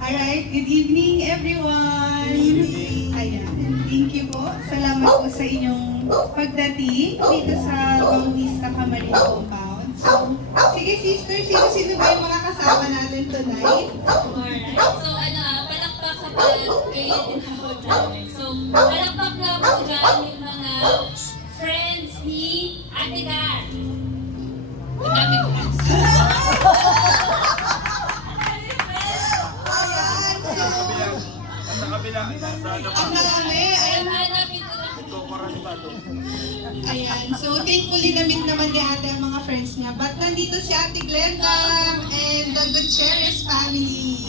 Alright, good evening everyone! Ayan, thank you po. Salamat po sa inyong pagdating dito sa Bautista Camarin Compound. So, sige sister, sino-sino ba yung mga kasama natin tonight? Alright. So, palakpak sa kayo din ako dyan. So, palakpak na po dyan yung mga friends ni Ate Kat. Ang daming friends. Ayan, so, Sa kabila, nasa ano pa? ang dami. Ayan, Hanapin ko lang. Kokoran pa to. ayan. So, thankfully na-meet naman ni ate ang mga friends niya. But nandito si Ate Glenda and the Gutierrez family.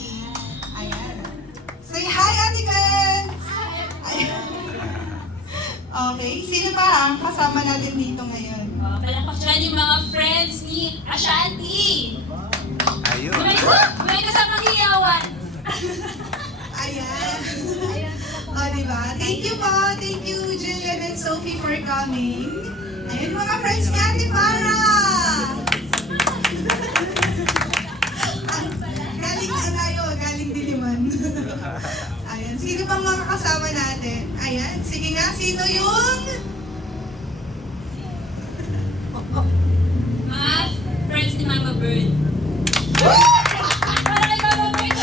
Ayan. Say hi, Ate Glenn! Ayan. Okay, sino pa ang kasama natin dito ngayon? Palakpak dyan yung mga friends ni Ashanti. Ayun. May kasamang hiyawan. Ayan. O, diba? Thank you po. Thank you, Jillian and Sophie, for coming. Ayan, mga friends ni Ate Farah! Galing na tayo, galing Diliman. Ayan, sino pang mga kasama natin? Ayan, sige nga, sino yung... Mga friends ni Mama Bird. Para kay Mama Bird.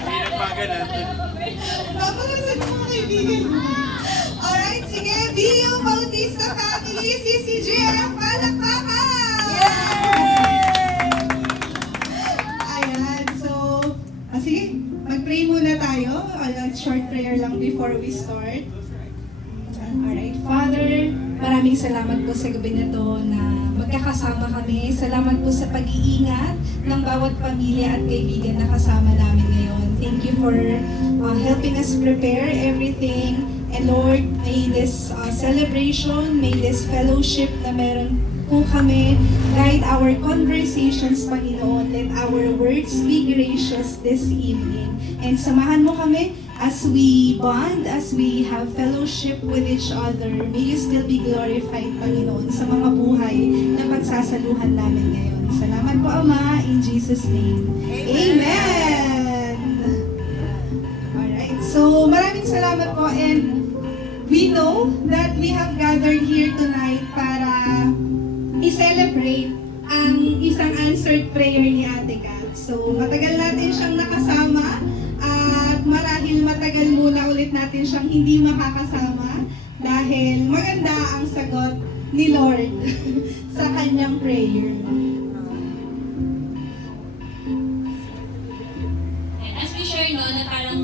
Hirap pa ganun. Napalasan ng mga kaibigan mo. Alright, sige, Bio Bautista family, CCGM, palakpakan! Ayan, so, sige, mag-pray muna tayo. A short prayer lang before we start. Alright, Father, maraming salamat po sa gabi na to na magkakasama kami. Salamat po sa pag-iingat ng bawat pamilya at kaibigan na kasama namin ngayon. Thank you for helping us prepare everything. And Lord, may this celebration, may this fellowship na meron po kami, guide our conversations, Panginoon. Let our words be gracious this evening. And samahan mo kami as we bond, as we have fellowship with each other. May you still be glorified, Panginoon, sa mga buhay na pagsasaluhan namin ngayon. Salamat po, Ama, in Jesus' name. Amen! Alright, so maraming salamat po, and we know that we have gathered here tonight para i-celebrate ang isang answered prayer ni Ate Kat. So, matagal natin siyang nakasama at marahil matagal muna ulit natin siyang hindi makakasama dahil maganda ang sagot ni Lord sa kanyang prayer. And as we share, no, na parang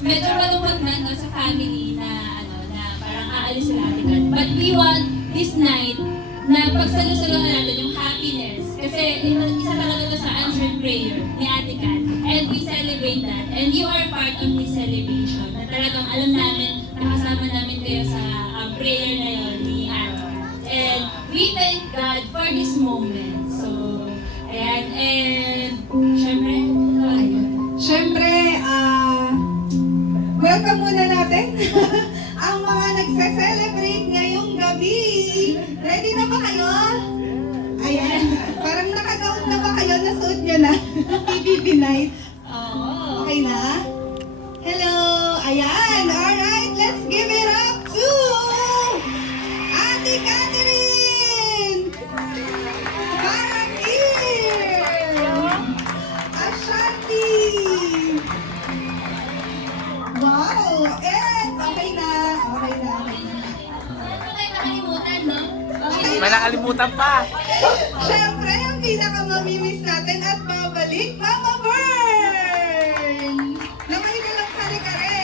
medyo malungkot man, no, sa family na parang aalis sila Ate Kat. But we want this night na pagsalusaluhan natin yung happiness. Kasi isa talaga to sa answered prayer ni Ate Kat. And we celebrate that. And you are part of this celebration. Na talagang alam namin, nakasama namin kayo sa prayer na yun ni Ate Kat. And we thank God for this moment. So, ayan. And, syempre, Siyempre, welcome muna natin ang mga nagse-celebrate ngayong gabi. Ready na ba kayo? Ayan, parang nakagaot na ba kayo? Nasuot nyo na. PBB night. oh, Okay na? Hello! Ayan! Alright, let's give it up to Ate Catherine! Parakir! Ashanti! Wow! Okay na. Okay na. ano tayo nakalimutan, no? Okay. May nakalimutan pa. Siyempre, ang pinakamamimiss natin at babalik, Mama Bern! Naman ka lang kare-kare!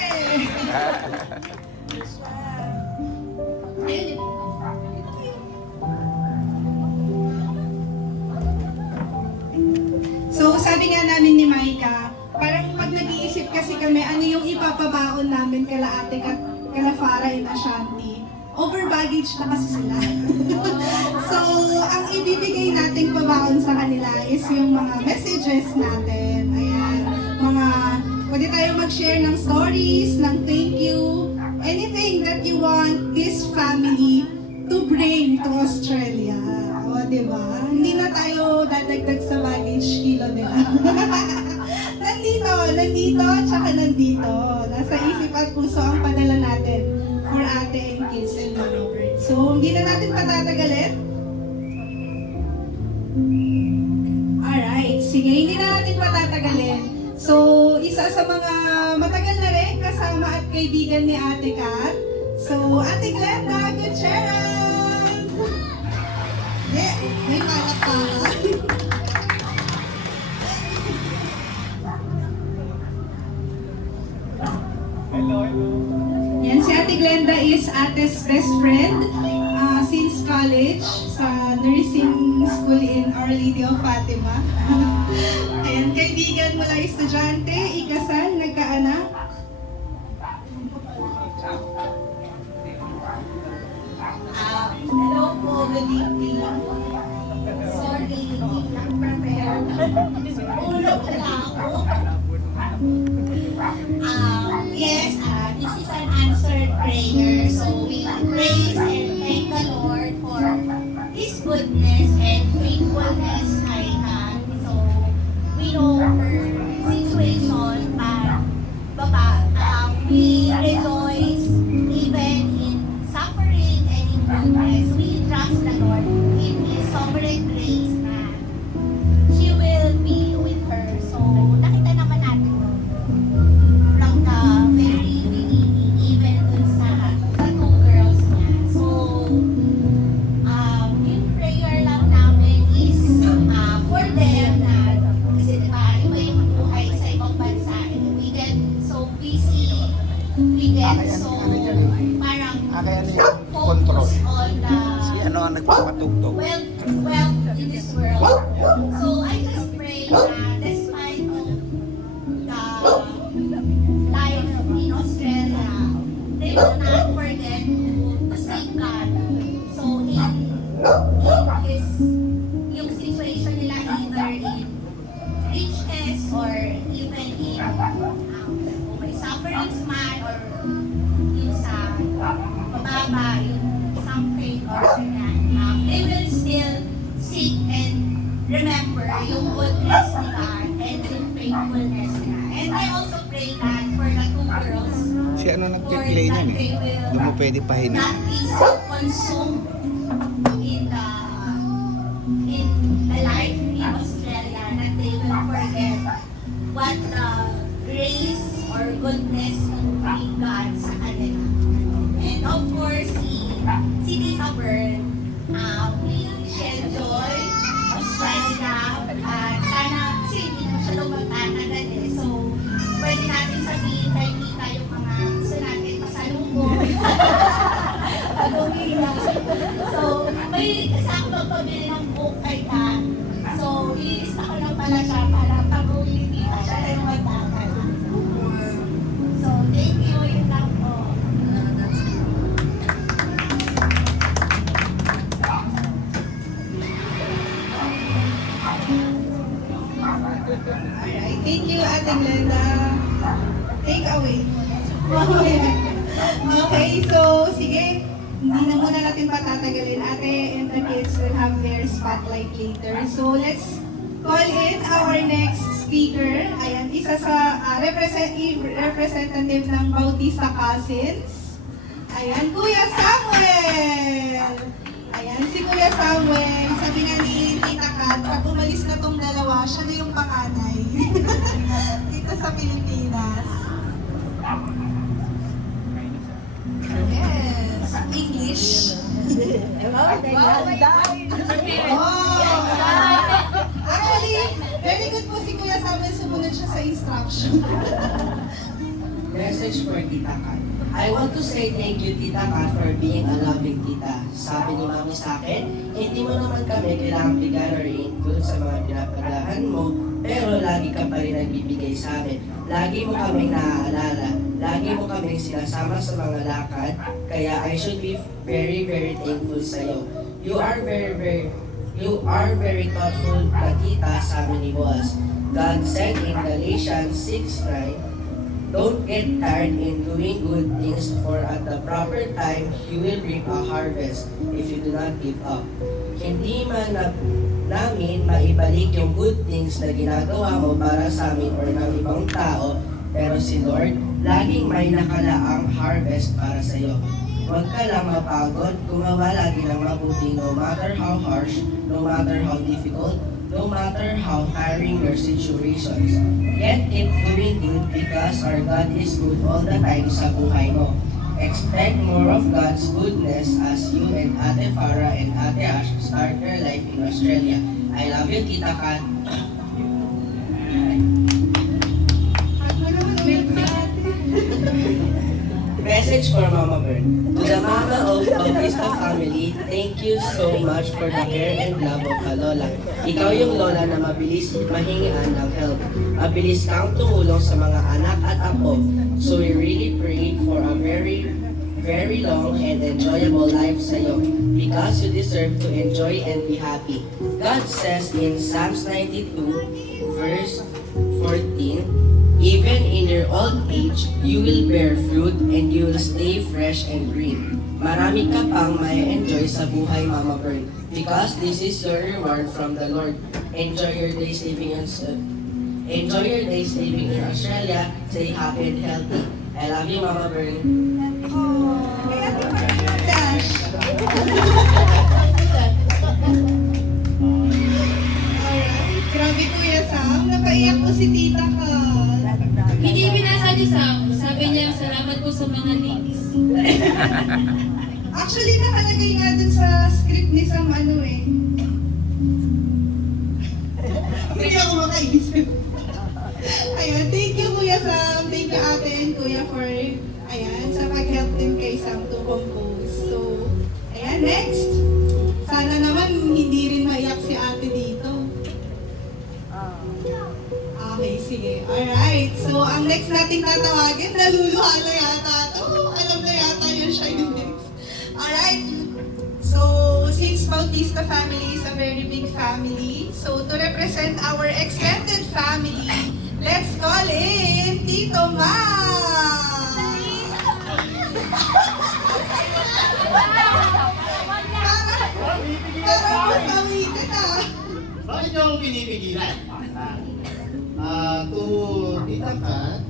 So, sabi nga namin ni Maika, parang pag nag-iisip kasi kami, ano yung ipapabaon namin kala Ate Kat, kala Farah and Ashanti. Over baggage na kasi sila. So, ang ibibigay nating pabaon sa kanila is yung mga messages natin. Ayan, mga, pwede tayo mag-share ng stories, ng thank you, anything that you want this family to bring to Australia. O, diba? Hindi na tayo dadagdag sa baggage kilo nila. nandito, tsaka nandito. Nasa isip at puso ang padala natin for ate and kids and Mama Bird. So, hindi na natin patatagalin. Alright, sige, hindi na natin patatagalin. So, isa sa mga matagal na rin kasama at kaibigan ni Ate Kat. So, Ate Glenda Gutierrez! Yeah, may palakpakan. Hello, hello. Yan, si Ate Glenda is Ate's best friend since college sa nursing school in Our Lady of Fatima. Ayan, kaibigan mula estudyante, ikasal, nagkaanak. Hello po, good evening. Sorry, hindi lang prepare. Ulog na ako. Yes, this is an answered prayer. So we praise and thank the Lord for His goodness and faithfulness kay God. So we know her situation, we rejoice even in suffering and in goodness. We trust the Lord in His sovereign grace na she will be with her. So nakita naman natin yun from the very beginning, even dun sa two girls niya. So yung prayer lang namin is for them na kasi diba iba yung buhay sa ibang bansa. We get so busy, we get so parang focus on the Si ano ang nagpapatugtog? wealth in this world. So I just pray that despite of the life in Australia, they will not forget to seek God. So in his yung situation nila either in richness or even in may sufferings man or yung sa mababa, yung something or ganyan, they will still seek and remember yung goodness ni God and yung faithfulness niya. And I also pray that for the two girls, Si ano Lord, nagpe-play that niyan they eh. will Doon mo pwede pahinga. not be so consumed in the life in Australia that they will forget what the grace or goodness ng God sa kanila. And of course, si Tita Bern, we enjoy Australia at sana, kasi hindi mo siya magtatagal eh. So, pwede natin sabihin kay Tita yung mga gusto natin pasalubong. Pag-uwi na. So, may kasi ako magpabili ng book kay Kat. So, ilista ko lang pala siya para pag-uwi ni Tita siya na yung magtagal. So, thank you. Yun lang po. Alright, thank you, Ate Glenda. Take away. Okay, so sige, hindi na muna natin patatagalin. Ate and the kids will have their spotlight later. So let's call in our next speaker. Ayan, isa sa representative ng Bautista Cousins. Ayan, Kuya Samuel! Ayan, si Kuya Samuel, sabi nga ni Tita Kat, pag umalis na tong dalawa, siya na yung panganay. Dito sa Pilipinas. Yes, English. Oh! Actually, very good po si Kuya Samuel, sumunod siya sa instruction. Message for Tita Kat. I want to say thank you, Tita Kat, for being a loving tita. Sabi ni Mami sa akin, hindi mo naman kami kailangang bigyan or include sa mga pinapagahan mo, pero lagi ka pa rin nagbibigay sa amin. Lagi mo kaming naaalala, lagi mo kaming sinasama sa mga lakad, kaya I should be very, very thankful sa iyo. You are very thoughtful na tita, sabi ni Boaz. God said in Galatians 6:9, don't get tired in doing good things, for at the proper time, you will reap a harvest if you do not give up. Hindi man namin maibalik yung good things na ginagawa mo para sa amin or ng ibang tao. Pero si Lord, laging may nakalaang harvest para sa iyo. Huwag ka lang mapagod, gumawa lagi ng mabuti no matter how harsh, no matter how difficult, no matter how tiring your situations. Yet keep doing good because our God is good all the time sa buhay mo. Expect more of God's goodness as you and Ate Farah and Ate Ash start their life in Australia. I love you, Tita Kat. Message for Mama Bern. To the Mama of Bautista family, thank you so much for the care and love of ka Lola. Ikaw yung Lola na mabilis mahingian ng help. Mabilis kang tumulong sa mga anak at apo. So we really pray for a very long and enjoyable life sa iyo because you deserve to enjoy and be happy. God says in Psalms 92 verse 14, even in your old age, you will bear fruit and you will stay fresh and green. Marami ka pang may enjoy sa buhay, Mama Bern, because this is your reward from the Lord. Enjoy your days living in Australia. Stay happy and healthy. I love you, Mama Bern. Dash. Alright, grabe Kuya Sam, napaiyak po si Tita ka. Hindi binasa ni Sam. Sabi niya, salamat po sa mga links. Actually, nakalagay nga dun sa script ni Sam ano eh. Hindi ako makaisip. Ayan, thank you Kuya Sam. Thank you Ate and Kuya for sa pag-help din kay Sam to compose. So, ayan, next. Sana naman hindi rin maiyak si Ate dito. Okay, sige. Alright. So, ang next nating tatawagin, naluluha na yata to. Alam na yata yun siya yung next. Alright. So, since Bautista family is a very big family, so to represent our extended family, let's call in Tito Ma! Para po sawitin ah. Bakit niyo ako pinipigilan? To Tita Kat.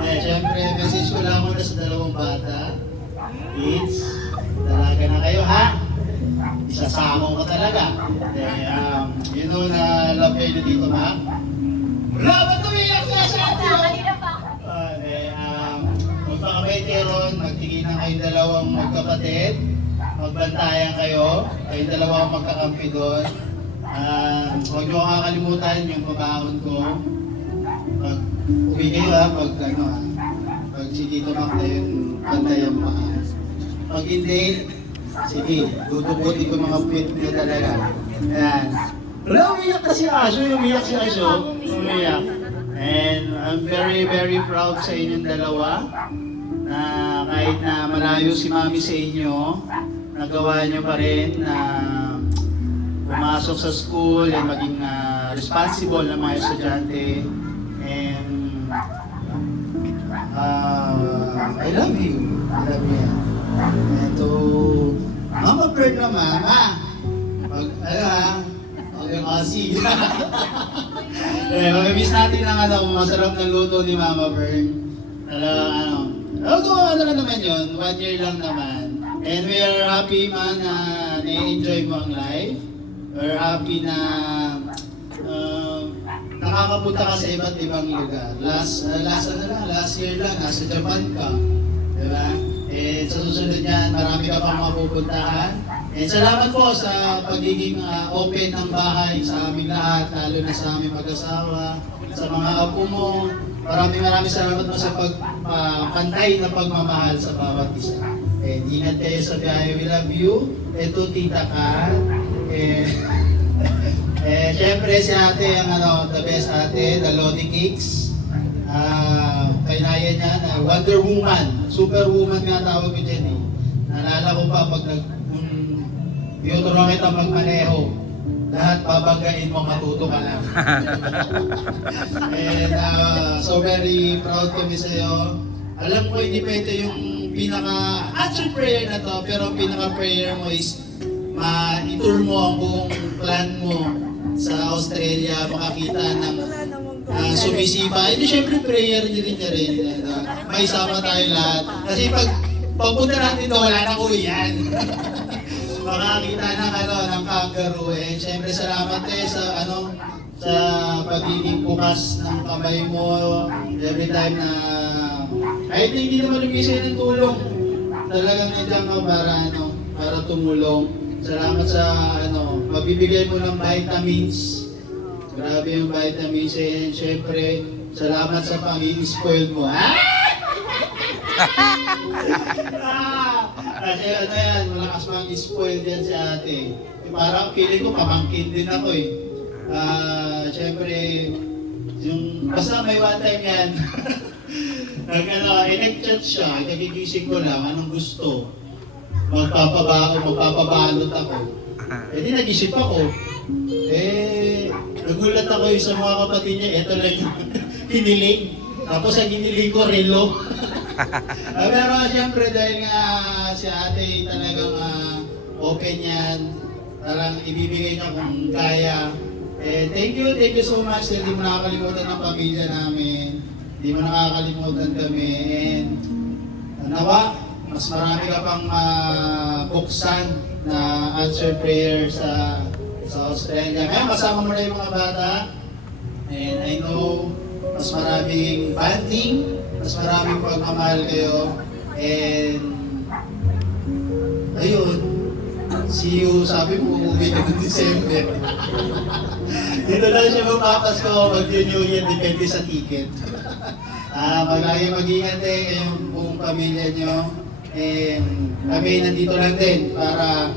Siyempre, message ko lang muna sa dalawang bata. Kids, talaga na kayo ha? Isasama ko talaga. You know na love kayo na dito, ma? Wala, ba't umiyak siya sa atin? Magpakabait kayo ron, magtigilan kayong dalawang magkapatid. Magbantayan kayo, kayong dalawang magkakampi doon. Huwag niyo kakalimutan yung babaon ko. Pag uwi kayo pag si Tito Mac na yun, pantayan pa. Pag hindi, sige, tutuputin ko mga pit niya talaga. Ayan. Wala, umiyak na si Aso, umiyak si Aso. Umiyak. And I'm very proud sa inyong dalawa. Na kahit na malayo si Mami sa inyo, nagawa niyo pa rin na pumasok sa school and maging responsible na mga estudyante. And I love you. I love you. And to Mama Bern naman, pag yung kasi. Mamimiss natin ang masarap na luto ni Mama Bern. Ano naman yun, 1 year lang naman. And we are happy man na na-enjoy mo ang life. We're happy na nakakapunta ka sa iba't ibang lugar. Last year lang, nasa Japan ka. Diba? Sa susunod niyan, marami ka pang mapupuntahan. Salamat po sa pagiging open ng bahay sa aming lahat, lalo na sa aming mag-asawa, sa mga apo mo. Maraming salamat po sa pantay na pagmamahal sa bawat isa. Ingat kayo sa biyahe. We love you. Ito, Tita Kat. Siyempre si ate, the best ate, the Lodi Cakes. Kainaya niya na Wonder Woman. Superwoman nga tawag ko dyan eh. Naalala ko pa pag tinuturuan kita magmaneho. Lahat babagain mo, matuto ka lang. And so very proud kami sa'yo. Alam ko hindi pa ito yung pinaka-answer prayer na to, pero ang pinaka-prayer mo is ma-tour mo ang buong plan mo sa Australia, makakita ng sumisipa. Hindi, syempre prayer niyo rin. May sama tayo lahat. Kasi pag pagpunta natin doon, wala na uwian. Makakita ng kangaroo. Syempre salamat sa sa pagiging bukas ng kamay mo every time na kahit hindi naman lumisay ng tulong, talagang nandiyan ka para tumulong. Salamat sa magbibigay mo ng vitamins. Grabe yung vitamins. And syempre, salamat sa pang-i-spoil mo. Kasi malakas mang-spoil din si ate. Parang feeling ko, pamangkin din ako eh. Syempre, basta may one time yan. Nag-chat siya, kagigising ko lang, anong gusto. Magpapabalot ako. Di nag-isip ako. Nagulat ako sa mga kapatid niya, eto lang yung hiniling. Tapos ang hiniling ko, relo. Pero siyempre dahil nga si ate talagang open yan, parang ibibigay niya kung kaya. Thank you so much. Hindi mo nakakalimutan ng pamilya namin. Hindi mo nakakalimutan kami. And nawa, mas marami ka pang buksan na answer prayer sa Australia. Ngayon, kasama mo na yung mga bata. And I know, mas maraming bonding, mas maraming pagmamahal kayo. And ayun, see you, sabi mo, umuwi ka ng December. Dito na siya magpapasko, mag-New Year, depende sa ticket. Lagi mag-ingat kayong buong pamilya nyo. And kami nandito lang din para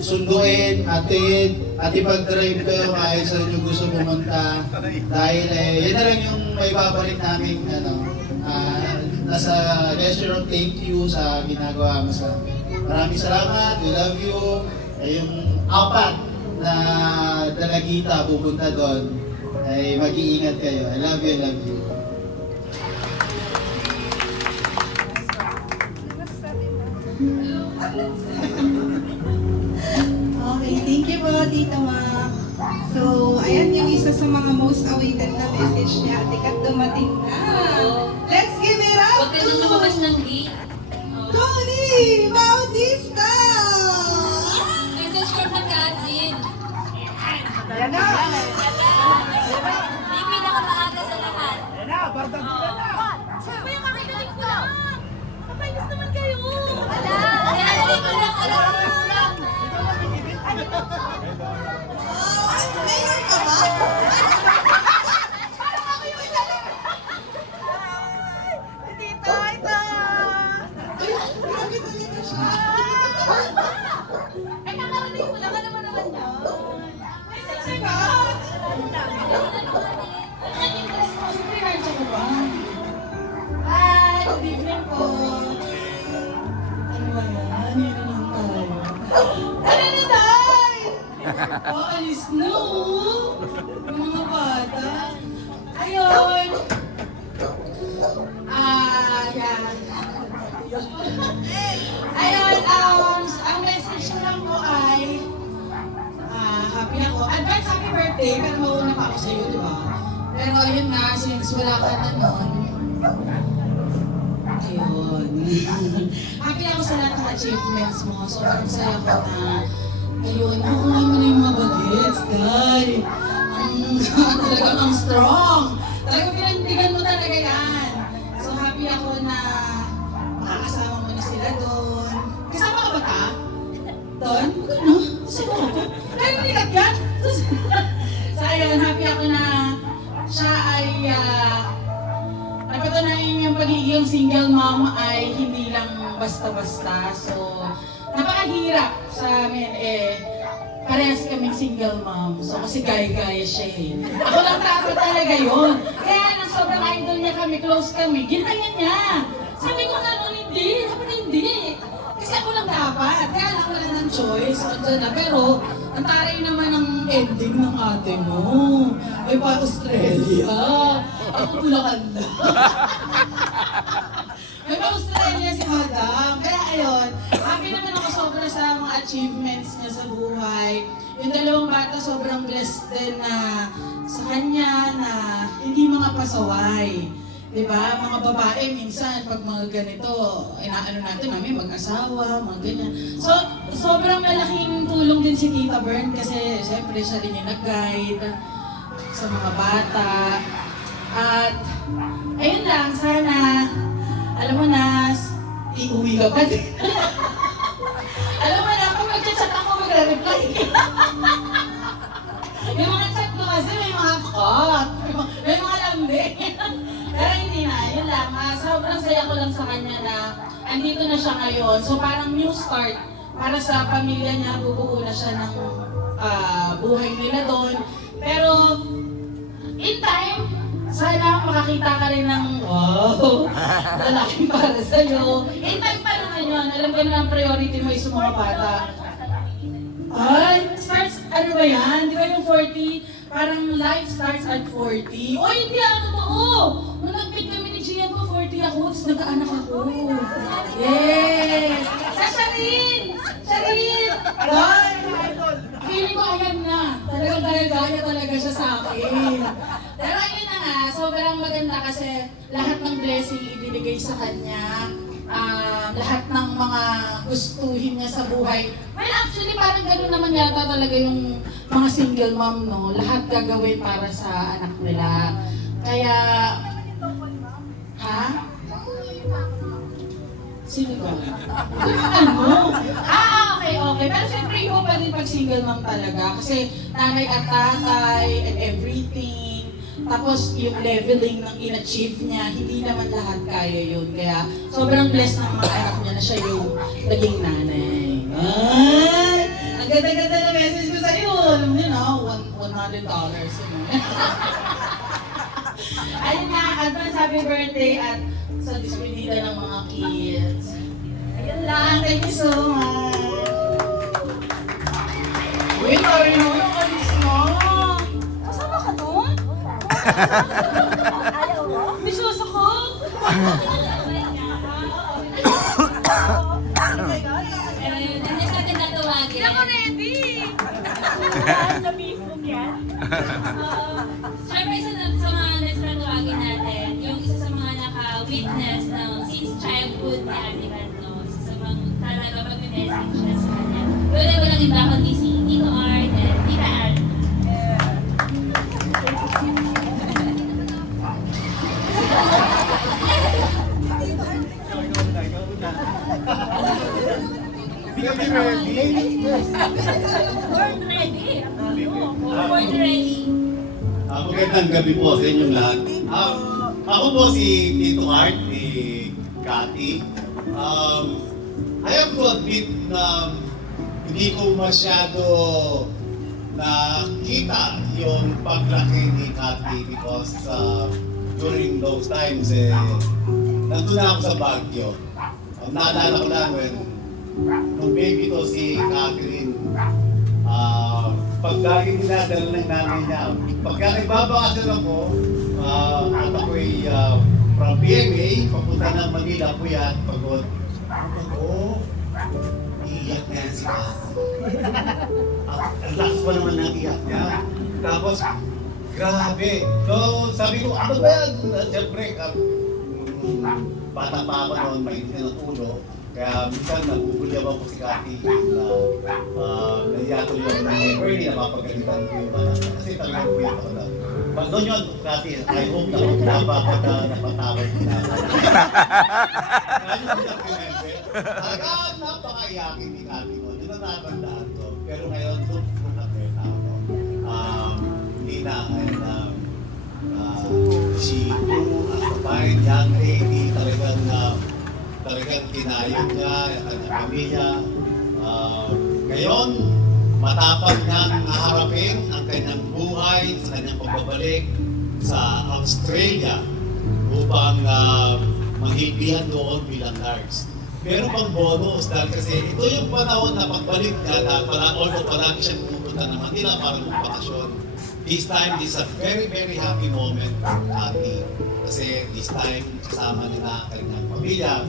sunduin, at ipag-drive kayo kahit saan nyo gusto pumunta. Dahil yun na lang yung may babalik namin nasa gesture of thank you sa ginagawa mo sa amin. Maraming salamat, we love you. Yung apat na dalagita pupunta doon, ay mag-iingat kayo. I love you, I love you. Okay, thank you po, Tita Mac. So, ayan yung isa sa mga most awaited na message niya. Kat dumating na. Let's give it up Huwag ka to nang lumabas ng gate. Tony Bautista! Message from the cousin. Ayan na! May pinakamaaga sa lahat. Sabi yung makikinig ko lang. Kapayos naman kayo. Hindi ko lang alam. Mayor ka ba? Tita, ito. Ay, grabe talaga siya. Ay, nakarating ko lang. Ano ba naman yun? Message ka. Sinansa ko ba? Hi, good evening po. Ano ba yan? Yan na lang tayo. Ano na, Day? Oh, alis na oh. Yung mga bata. Ayun. Yan. Ayun, ang message ko lang po ay happy ako. Advance happy birthday, pero mauna pa ako sa'yo, di ba? Pero yun nga, since wala ka na nun, ayun. Happy ako sa lahat ng achievements mo. Sobrang saya ko na, ayun, nakuha mo na yung mga bagets, Day. Talagang ang strong. Talagang pinantigan mo talaga yan. So happy ako na makakasama mo na sila doon. Kasama ka ba ka? Doon? Ano? Siguro ko. Ay, nililag yan. So ayun, happy ako na siya ay napatunayan yung pagiging single mom ay hindi lang basta-basta. So, napakahirap sa amin parehas kaming single mom. So, kasi gaya-gaya siya Ako lang dapat talaga yun. Kaya nang sobrang idol niya kami, close kami, ginaya niya. Sabi ko nga noon, hindi. Dapat hindi. Kasi ako lang dapat. Kaya lang wala ng choice. Andyan na. Pero, ang taray naman ng ending ng ate mo. Ay, pa Australia. Ako Bulacan na. May pa Australia si Madam. Kaya ayun, happy naman ako sobra sa mga achievements niya sa buhay. Yung dalawang bata sobrang blessed din na sa kanya na hindi mga pasaway. Diba? Mga babae minsan pag mga ganito, inaano natin namin mag-asawa, mga ganyan. So, sobrang malaking tulong din si Tita Bern kasi siyempre siya rin yung nag-guide sa mga bata. At ayun lang, sana, alam mo na, iuwi ka pa din. Alam mo na, kung mag-chat ako, magre-reply. Yung mga chat ko kasi may mga cut, may mga lambing. Pero hindi na, yun lang. Sobrang saya ko lang sa kanya na andito na siya ngayon. So parang new start para sa pamilya niya, bubuo na siya ng buhay nila doon. Pero in time, sana makakita ka rin ng wow, lalaki para sa'yo. In time pa naman yun. Alam ko na ang priority mo is yung mga bata. Ay, starts, ano ba yan? Di ba yung 40? Parang life starts at 40. O hindi totoo! Nung nag-meet kami ni Gian ko, 40 ako, tapos nagkaanak ako. Yes! Sa Sharin! Sharin! Ay! Feeling ko ayan na. Talagang gaya talaga siya sa akin. Pero ayun na nga, sobrang maganda kasi lahat ng blessing ibinigay sa kanya. Lahat ng mga gustuhin niya sa buhay. Well, actually, parang gano'n naman yata talaga yung mga single mom, no? Lahat gagawin para sa anak nila. Kaya, ha? Sino ba? Ano? Okay. Pero syempre, iba pa din pag single mom talaga. Kasi nanay at tatay and everything. Tapos yung leveling ng in-achieve niya, hindi naman lahat kaya yun. Kaya sobrang blessed ng mga anak niya na siya yung naging nanay. Ay! Ang ganda-ganda na message ko sa'yo. Alam niyo na, $100. Ayun nga, advance happy birthday at sa despedida ng mga kids. Ayun lang, thank you so much. Wait, sorry mo yung kalis mo. Kasama ka doon? Ayaw mo? May susukot! Pero yun, hindi sa atin tatawagin. Hindi ako ready! Sa Facebook yan? Siyempre, isa sa mga next na tawagin natin, yung isa sa mga naka-witness na since childhood ni Ate Kat, no? Isa sa mga talaga mag-message siya sa kanya. Wala ba lang iba kundi si Tito Art and Tita Art. Hindi kami ready. Born ready. Born ready. Magandang gabi po sa inyong lahat. Ako po si Tito Art, ni Cathy. I have to admit na hindi ko masyado nakita yung paglaki ni Cathy because during those times, nandun na ako sa Baguio. Naalala ko lang nung baby to si Catherine, pag lagi dinadala ng nanay niya, pagka nagbabakasyon ako, at ako'y from PMA, papunta ng Manila, puyat, pagod. Iiyak na yan si Cathy. Ang lakas pa naman ng iyak niya. Tapos, grabe. So, sabi ko, ano ba yan? Siyempre, bata pa ako noon, may tinutulo. Kaya minsan nagugulyaw ako si Cathy na naiyato yung early na mapagalitan ko yung anak. Kasi talagang kuya ako na. Pag doon yun, Cathy, I hope na kung napapag na napatawad ko na. Talagang napakaiyakin ni Cathy mo. Yun ang natandaan ko. Pero ngayon, doon ko na-turn out. Hindi na, she grew as a fine young lady, talagang tinayog niya, ang kanyang pamilya. Ngayon, matapag niyang haharapin ang kanyang buhay sa kanyang pagbabalik sa Australia upang maghilbihan doon bilang nurse. Pero pang bonus dahil kasi ito yung panahon na pagbalik niya na although palagi siya pupunta ng Manila para magbakasyon. This time is a very, very happy moment for Cathy. Kasi this time, kasama niya na ang kanyang pamilya,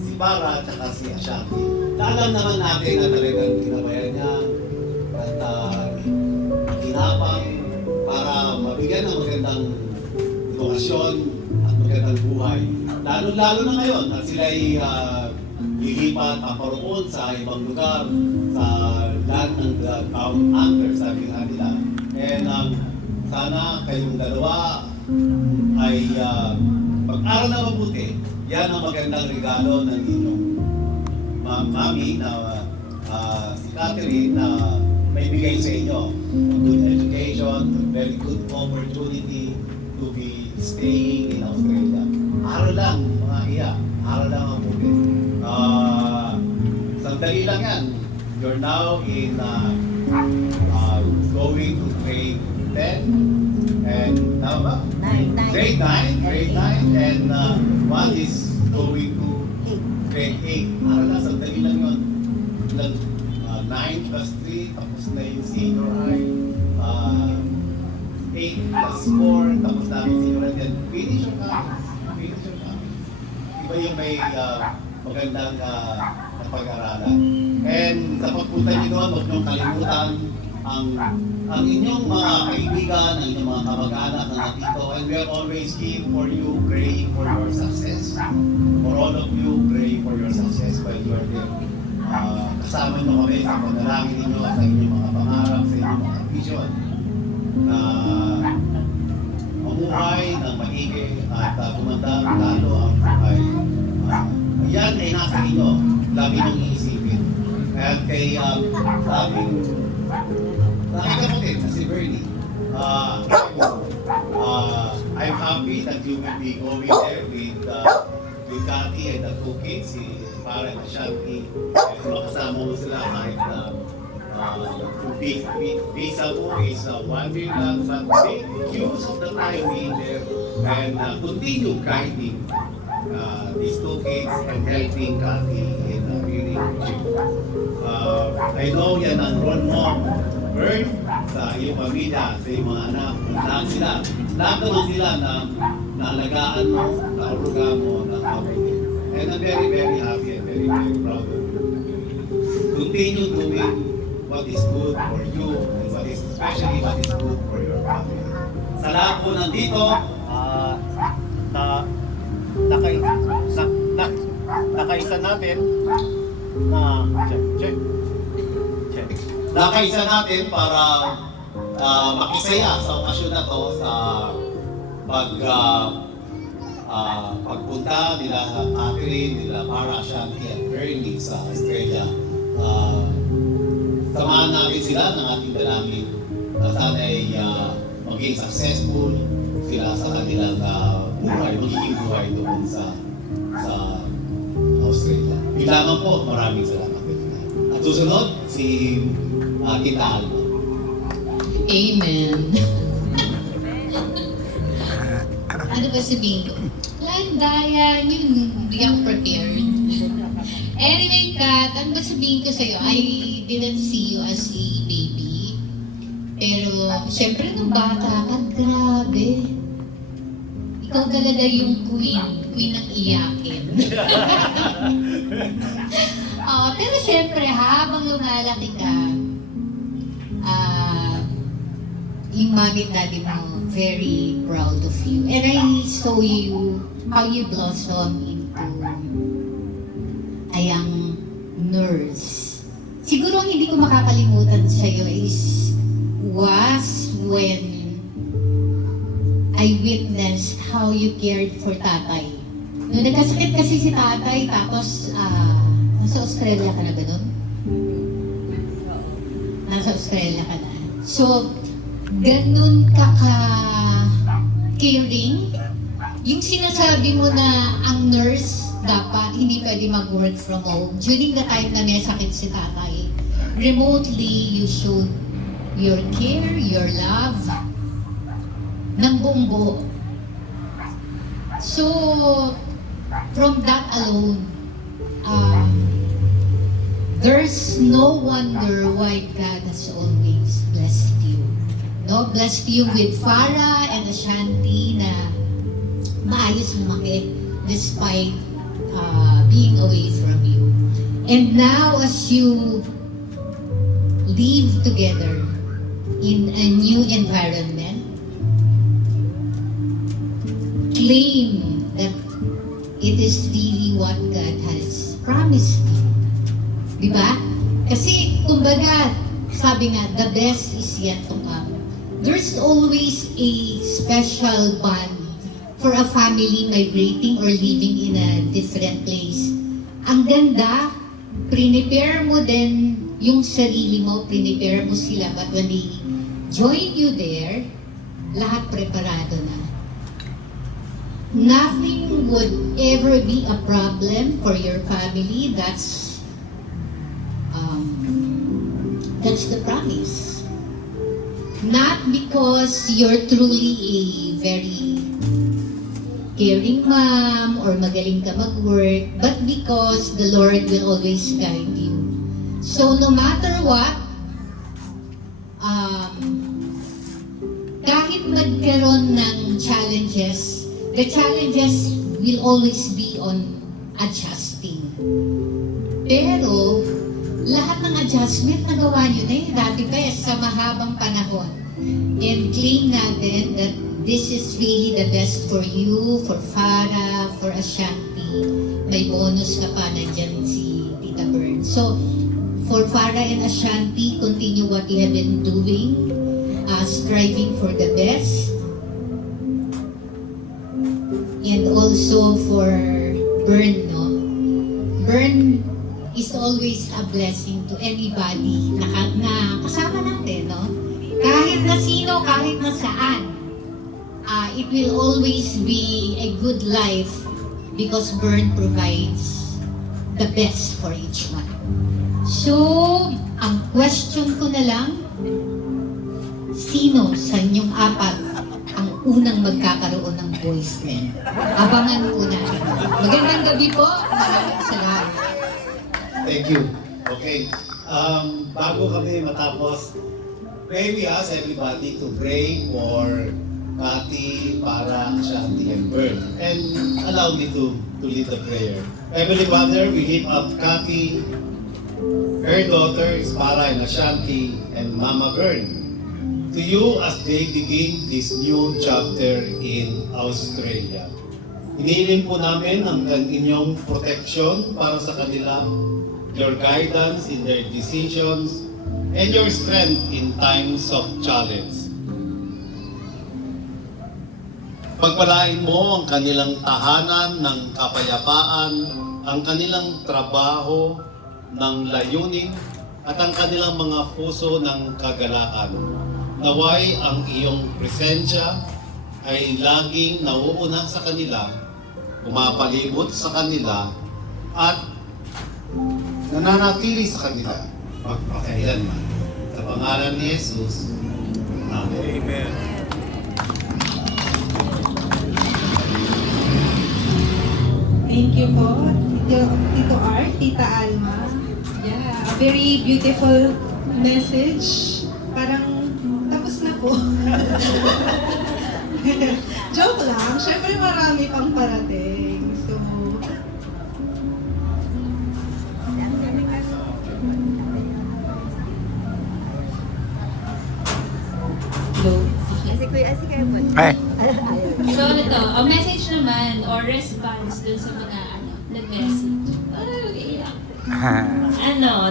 si Bara at si Ashanti. alam naman natin na talagang ginabayan niya at kinapang para mabigyan ng magandang edukasyon at magandang buhay. Lalo-lalo na ngayon at sila'y lilipat paparoon sa ibang lugar sa land ng Count Anchor, sabi nga nila. And sana kayong dalawa ay pag-aral na mabuti. Yan ang magandang regalo ng inyong mami na si Catherine na may bigay sa inyo. A good education, a very good opportunity to be staying in Australia. Aral lang, mga iya. Aral lang ang mabuti. Sandali lang yan. You're now in going to grade 10 and tama ba? Grade 9 and one is going to grade 8. Aral lang, sandali lang yun. 9 plus 3, tapos na yung senior high. 8 plus 4, tapos na yung senior high. Then finish your college. Finish your college. Iba yung may magandang napag-aralan. And sa pagpunta nyo doon, huwag niyong kalimutan ang inyong mga kaibigan, ang inyong mga kamag-anak na nandito. And we are always here for you, praying for your success. For all of you, praying for your success while you are there. Kasama nyo kami sa panalangin ninyo at sa inyong mga pangarap, sa inyong mga vision na mamuhay ng maigi at gumanda lalo ang buhay. Yan ay nasa inyo, lagi niyong iisipin. At kay aming kapatid na si Bernie, I'm happy that you will be going there with Cathy and the two kids, si Mara and Shanti. Kasama mo sila kahit na visa mo is 1 year lang, but make use of the time being there and continue guiding these two kids and helping Cathy in reading. I know yan ang role mo, Bern, sa iyong pamilya, sa iyong mga anak. Lahat sila, lahat naman sila na naalagaan mo, naurugan mo ng pamilya. And I'm very, very happy and very, very proud of you. Continue doing what is good for you and especially what is good for your family. Sa lahat po nandito, Nakaisa natin check. nakaisa natin para makisaya sa okasyon na to sa pagpunta nila Catherine, nila Mara, Shanti at Bernie sa Australia. Samahan namin sila ng ating dalangin na sana ay maging successful sila sa kanilang buhay, magiging buhay doon sa Australia. Bilangan po, maraming salamat. At susunod, si Tita Alma. Amen. Ano ba sabihin ko? Lang daya, yun, hindi ako prepared. Anyway, Kat, ano ba sabihin ko sa'yo? I didn't see you as a baby. Pero, syempre, nung bata ka, grabe. Ikaw talaga yung queen ng iyakin. Pero syempre, habang lumalaki ka, yung mommy and daddy mo, very proud of you. And I saw you, how you blossom into a young nurse. Siguro ang hindi ko makakalimutan sa'yo was when I witnessed how you cared for tatay. Nung nagkasakit kasi si tatay, tapos nasa Australia ka na ba nun? Nasa Australia ka na. So, ganun ka-caring. Yung sinasabi mo na ang nurse dapat hindi pwede mag-work from home. During the time na may sakit si tatay, remotely you showed your care, your love, ng buong buo. So, from that alone, there's no wonder why God has always blessed you. No, blessed you with Farah and Ashanti na maayos lumaki despite being away from you. And now as you live together in a new environment, claim that it is really what God has promised you. Diba? Kasi, kumbaga, sabi nga, the best is yet to come. There's always a special bond for a family migrating or living in a different place. Ang ganda, prepare mo din yung sarili mo, prepare mo sila, but when they join you there, lahat preparado na. Nothing would ever be a problem for your family. That's the promise. Not because you're truly a very caring mom or magaling ka mag-work, but because the Lord will always guide you. So no matter what, kahit magkaroon ng challenges, the challenges will always be on adjusting. Pero, lahat ng adjustment nagawa nyo na yun dati pa sa mahabang panahon. And claim natin that this is really the best for you, for Farah, for Ashanti. May bonus ka pa, nandyan si Tita Bern. So, for Farah and Ashanti, continue what you have been doing, striving for the best. And also for Bern, no? Bern is always a blessing to anybody na kasama natin, no? Kahit na sino, kahit na saan, it will always be a good life because Bern provides the best for each one. So, ang question ko na lang, sino sa inyong apat ang unang magkakaroon ng boyfriend? Abangan po natin. Magandang gabi po. Maraming salamat. Thank you. Okay. Bago kami matapos, may we ask everybody to pray for Cathy, Para, Ashanti, and Bern. And allow me to lead the prayer. Heavenly Father, we lift up Cathy, her daughters, Para and Ashanti, and Mama Bern, to you as they begin this new chapter in Australia. Hinihiling po namin ang inyong protection para sa kanila, your guidance in their decisions, and your strength in times of challenge. Pagpalain mo ang kanilang tahanan ng kapayapaan, ang kanilang trabaho ng layunin, at ang kanilang mga puso ng kagalakan. Naway ang iyong presensya ay laging nauuna sa kanila, pumapalibot sa kanila, at nananatili sa kanila magpakailanman. Sa pangalan ni Jesus. Amen. Amen. Thank you po, Tito Art, Tita Alma. Yeah, a very beautiful message. Parang tapos na po. Joke lang. Siyempre marami pang parating. So, So ito, a message naman or response dun sa mga nag-message. Iiyak.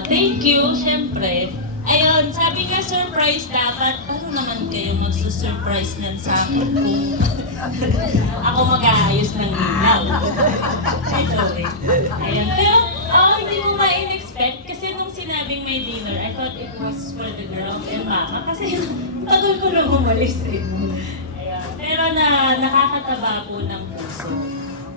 Thank you, syempre. Ayun, sabi nga surprise dapat, ano naman kayo magsusurprise nan sa akin kung ako mag-aayos ng ilaw. Sorry. Ayun. Pero, hindi mo ma-expect kasi nung sinabing may dinner, I thought it was for the girls and mama kasi tagal ko lang umalis eh. Ayun. Pero nakakataba po ng puso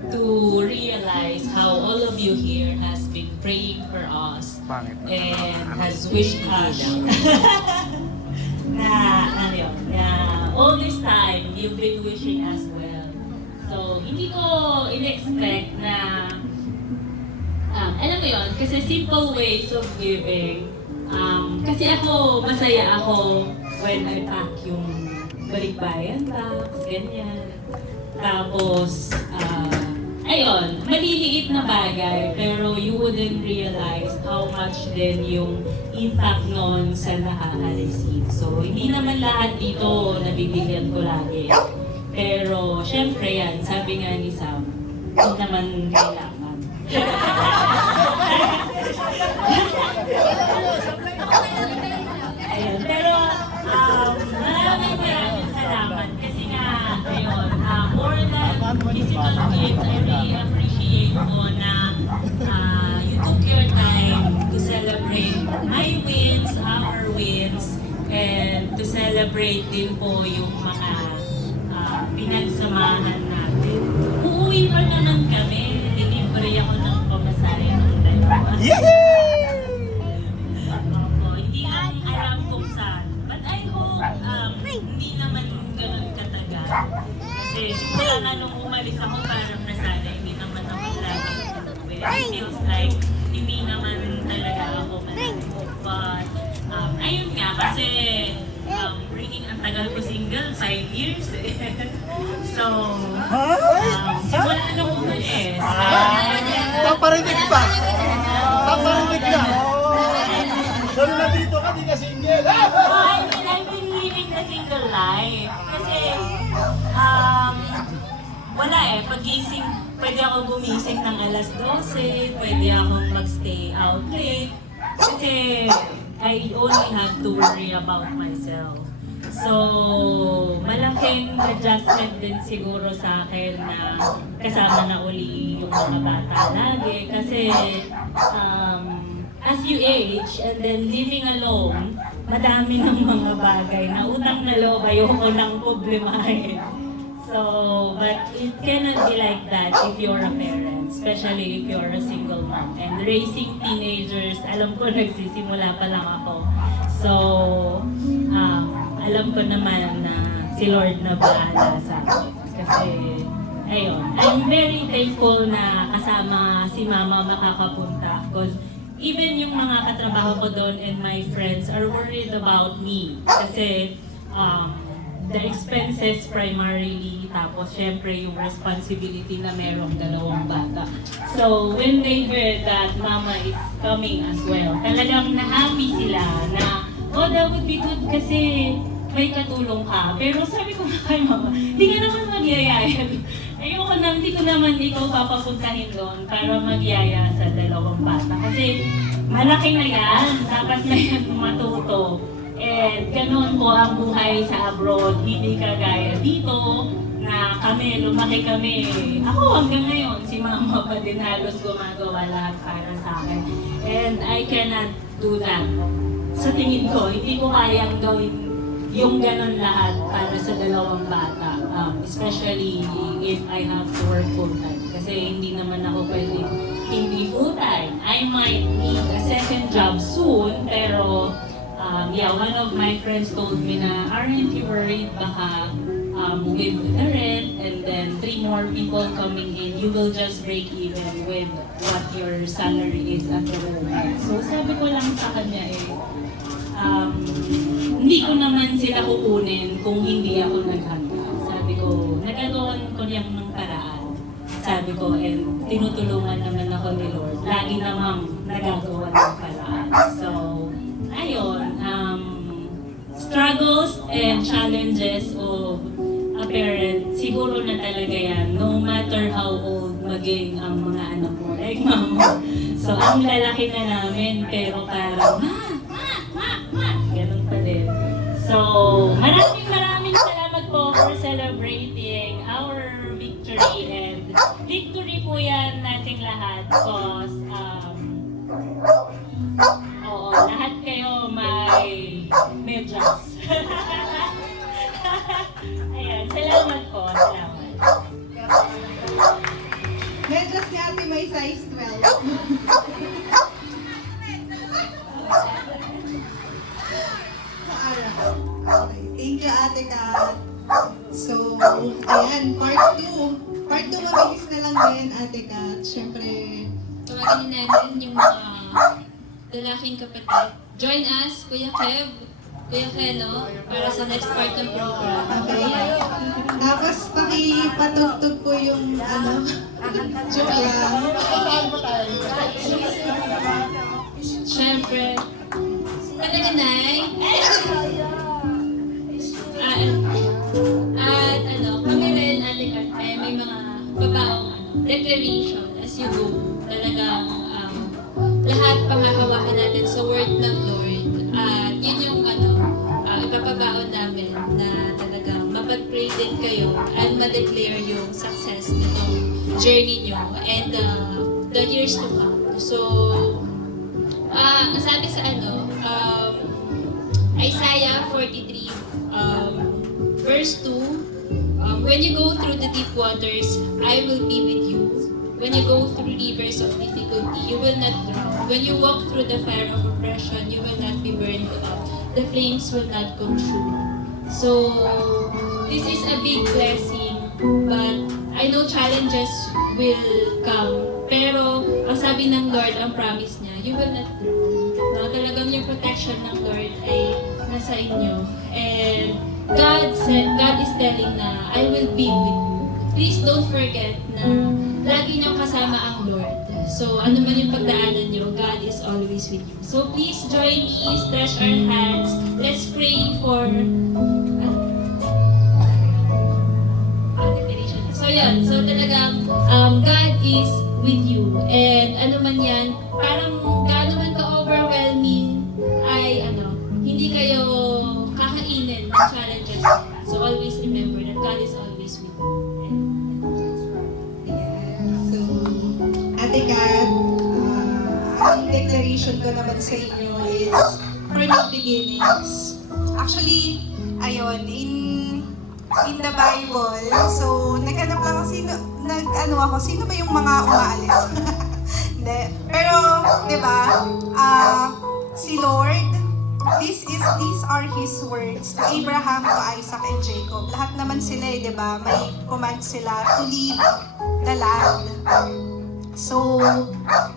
to realize how all of you here has been praying for us and has wished us na all this time you've been wishing us well. So, hindi ko in-expect na alam mo yun, kasi simple ways of giving. Kasi masaya ako when I pack yung balikbayan box, ganyan. Tapos, ayun, maliliit na bagay, pero you wouldn't realize how much din yung impact nun sa nakaka-receive. So, hindi naman lahat dito nabibigyan ko lagi. Pero, syempre yan, sabi nga ni Sam, hindi naman kailangan. Ayun, pero maraming salamat kasi nga, ayun, more than physical gifts, I really appreciate po na you took your time to celebrate my wins, our wins, and to celebrate din po yung mga pinagsamahan natin. Uuwi pa naman kami, delivery ako ng pamasahe ng dalawa. Opo, hindi lang alam kung saan. But I hope hindi naman ganun katagal. Kasi simula nga nung umalis ako, parang nasana, hindi naman ako lagi it feels like hindi naman talaga ako malayo. But ayun nga, kasi bringing ang tagal ko single, 5 years eh. So, simula nung umalis. Paparinig pa! Paparinig ka! Lalo na dito ka, di ka single! I've been living the single life. Kasi, wala eh. Pag-gising, pwede ako gumising ng alas 12, pwede akong magstay out late. Kasi, I only have to worry about myself. So, malaking adjustment din siguro sa akin na kasama na uli yung mga bata lagi. Kasi, as you age and then living alone, madami ng mga bagay na utang na loob ayoko nang problemahin. So, but it cannot be like that if you're a parent, especially if you're a single mom. And raising teenagers, alam ko nagsisimula pa lang ako. So, alam ko naman na si Lord na bahala sa akin. Kasi, ayun, I'm very thankful na kasama si Mama makakapunta. Because even yung mga katrabaho ko doon and my friends are worried about me. Kasi, the expenses primarily, tapos syempre yung responsibility na merong dalawang bata. So, when they heard that Mama is coming as well, talagang na-happy sila na, oh, that would be good kasi may katulong ka. Pero sabi ko na kay Mama, hindi ka naman magyayaya. Ayoko na, hindi ko naman ikaw papapuntahin doon para magyaya sa dalawang bata. Kasi malaki na yan, dapat na yan matuto. And ganoon po ang buhay sa abroad, hindi kagaya dito na kami, lumaki kami. Ako hanggang ngayon, si Mama pa din halos gumagawa lahat para sa akin. And I cannot do that. Sa tingin ko, hindi ko kayang gawin yung ganon lahat para sa dalawang bata. Especially if I have to work full-time. Kasi hindi naman ako pwede hindi full-time. I might need a second job soon, pero one of my friends told me na, aren't you worried baka with the rent and then 3 more people coming in, you will just break even with what your salary is at the moment. So sabi ko lang sa kanya hindi ko naman sila kukunin kung hindi ako naghanda. Sabi ko, nagagawan ko niyang ng paraan. Sabi ko, and tinutulungan naman ako ni Lord. Lagi namang nagagawa ng paraan. So, ayun, struggles and challenges of a parent, siguro na talaga yan, no matter how old maging ang mga anak mo. Like Mama. So, ang lalaki na namin, pero parang, ganun pa din. So, maraming salamat po for celebrating our victory, and victory po yan nating lahat because lahat kayo may medyas. Ayan, salamat po, salamat. Medyas ni Ate may size 12. Okay. Thank you, Ate Kat. So, ayan, part 2. Part 2, mabilis na lang din, Ate Kat. Siyempre, Tawagin natin yung mga lalaking kapatid. Join us, Kuya Kev, Kuya Keno, para sa next part ng program. okay. Tapos, pakipat patugtog po yung joke lang. Saan ba tayo? Siyempre, talaga, Nay. At kami rin, Ate Kat, ay may mga babaong declaration as you go. Talagang lahat panghahawakan natin sa word ng Lord. At yun yung ipapabaon namin na talagang mapag-pray din kayo and ma-declare yung success nitong journey nyo and the years to come. So, sabi sa Isaiah 43, verse 2, when you go through the deep waters, I will be with you. When you go through rivers of difficulty, you will not drown. When you walk through the fire of oppression, you will not be burned up. The flames will not consume. So, this is a big blessing, but I know challenges will come. Pero, ang sabi ng Lord, ang promise niya, you will not drown. No, talagang yung protection ng Lord ay nasa inyo. And God is telling na, I will be with you. Please don't forget na lagi niyong kasama ang Lord. So, ano man yung pagdaanan niyo, God is always with you. So, please join me, stretch our hands. Let's pray for So, yun. So, talagang God is with you. And ano man yan, parang gaano man ka-overwhelming ay hindi kayo kakainin ng challenges. So, always remember that God is always with you. So, Ate Kat, ang declaration ko naman sa inyo is for new beginnings. Actually, ayun, in the Bible, so naghanap lang ako sino ba yung mga umaalis? Hindi. Pero, di ba, si Lord, these are His words to Abraham, to Isaac, and Jacob. Lahat naman sila, di ba, may command sila to leave the land. So,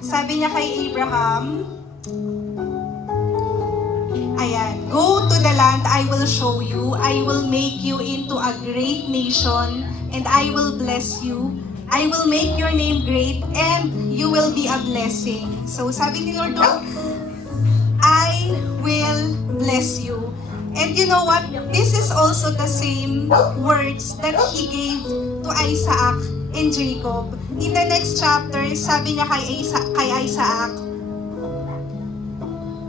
sabi niya kay Abraham, ayan, go to the land I will show you. I will make you into a great nation, and I will bless you. I will make your name great, and you will be a blessing. So, sabi ni Lord, I will bless you. And you know what? This is also the same words that He gave to Isaac and Jacob. In the next chapter, sabi niya kay Isaac,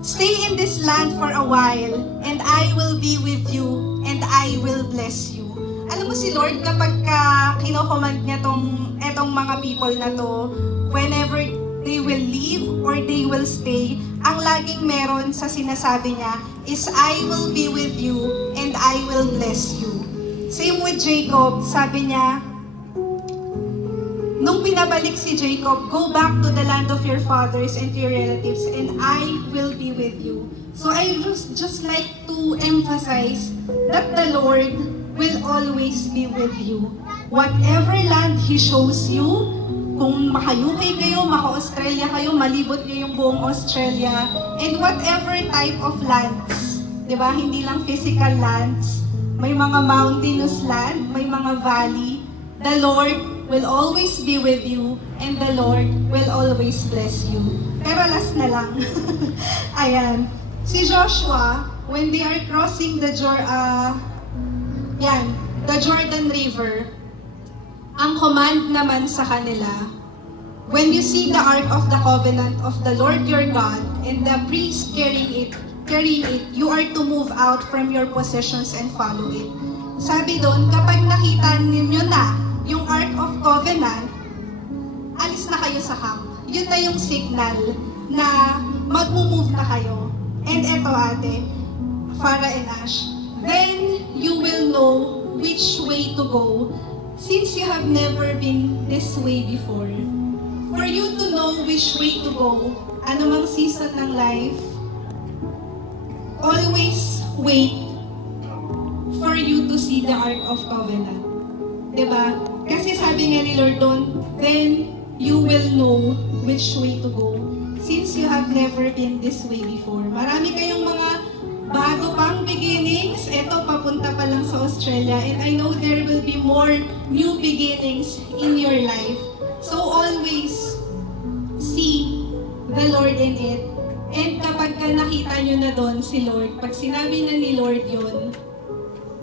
stay in this land for a while, and I will be with you, and I will bless you. Alam mo si Lord, kapag kinocommand niya etong mga people na to, whenever they will leave or they will stay, ang laging meron sa sinasabi niya is, I will be with you, and I will bless you. Same with Jacob, sabi niya, nung pinabalik si Jacob, go back to the land of your fathers and your relatives, and I will be with you. So I just like to emphasize that the Lord will always be with you. Whatever land He shows you, kung maka-UK kayo, maka-Australia kayo, malibot niyo yung buong Australia, and whatever type of lands, di ba? Hindi lang physical lands, may mga mountainous land, may mga valley, the Lord will always be with you, and the Lord will always bless you. Pero last na lang. Ayan. Si Joshua, when they are crossing the Jordan River, ang command naman sa kanila, when you see the Ark of the Covenant of the Lord your God, and the priest carrying it, you are to move out from your possessions and follow it. Sabi doon, kapag nakita ninyo na yung Ark of Covenant, alis na kayo sa camp. Yun na yung signal na mag-move na kayo. And eto ate, Farah and Ash, then you will know which way to go, since you have never been this way before. For you to know which way to go, anumang season ng life, always wait for you to see the Ark of Covenant. Diba? Kasi sabi nga ni Lord doon, then you will know which way to go, since you have never been this way before. Marami kayong mga bago pang beginnings. Ito, papunta pa lang sa Australia. And I know there will be more more new beginnings in your life. So always see the Lord in it. And kapag ka nakita nyo na doon si Lord, pag sinabi na ni Lord yun,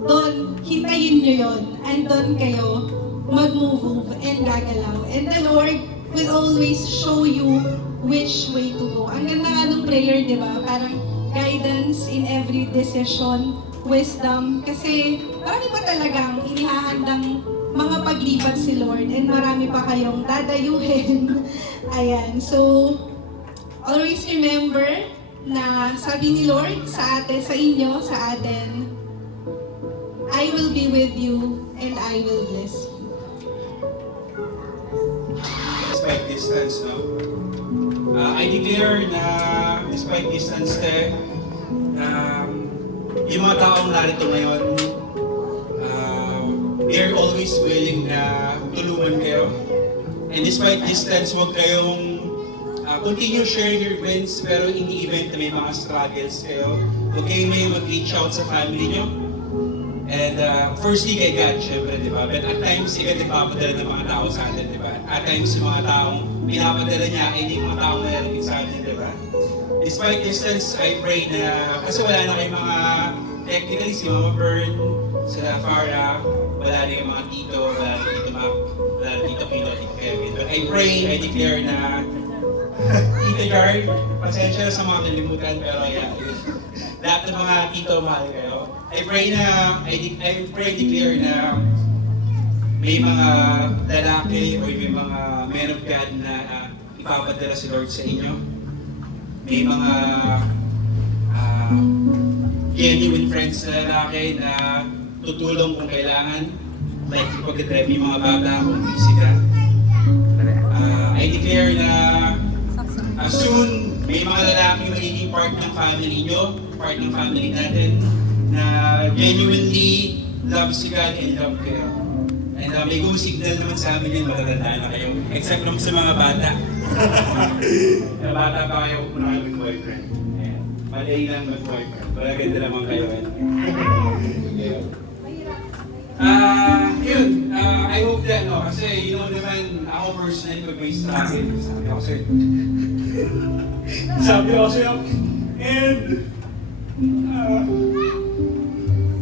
doon, hintayin nyo yun. And doon kayo mag-move and gagalaw. And the Lord will always show you which way to go. Ang ganda nga ng prayer, di ba? Parang guidance in every decision, wisdom. Kasi marami pa talagang inihahandang mga paglipat si Lord and marami pa kayong dadayuhin. Ayan. So, always remember na sabi ni Lord sa atin, sa inyo, sa atin, I will be with you and I will bless you. Despite distance, no? I declare na despite distance, yung mga taong narito ngayon, they're always willing na tulungan kayo. And despite distance, huwag kayong continue sharing your events, pero in the event na may mga struggles kayo, huwag kayong may mag-reach out sa family nyo. And firstly kay God, syempre, di ba? But at times, ikaw din papadala ng mga tao sa atin, di ba? At times, yung mga taong pinapadala niya, ay hindi mga taong nalalaking sa atin, di ba? Despite distance, I pray na, kasi wala na kayong mga, technically, si Mama Bern, sila Farah, wala na yung mga tito, wala na Tito Mac, wala na Tito Pino, Tito Kevin. But I pray, I declare na, Tito Yard, pasensya na sa mga nalimutan, pero yeah, lahat ng mga tito, mahal kayo. I pray, declare na may mga lalaki o may mga men of God na ipapadala si Lord sa inyo. May mga genuine friends na lalaki na tutulong kung kailangan. Like pag-drive yung mga bata kung sila. I declare na soon may mga lalaki magiging part ng family nyo, part ng family natin, na genuinely love si God and love kayo. And may go signal naman sa amin yun, matatandaan na kayo. Except naman sa mga bata. Na bata pa kayo, kung na kayo mag-boyfriend. Malay lang mag-boyfriend. Maganda naman kayo. Yun, I hope that, no, kasi you know naman, ako personally, pag may struggle, sabi ako sa'yo, and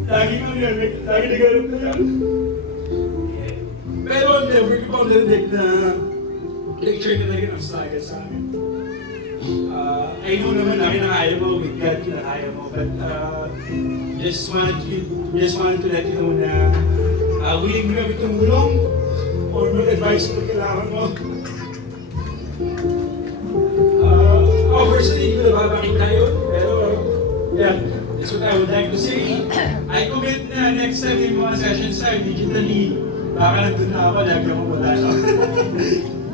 lagi naghanap na yan. Pero never ko pa narinig na lecture na naging ang struggle sa akin. I know naman na kinakaya mo, with God kinakaya mo, but just wanted to let you know na willing mo kami tumulong or mag-advise mo kailangan mo. Ako personally, hindi ko nababakit tayo, pero yeah. That's what I would like to say. I commit na next time yung mga sessions tayo digitally, baka nandun na ako, lagi ako wala, no?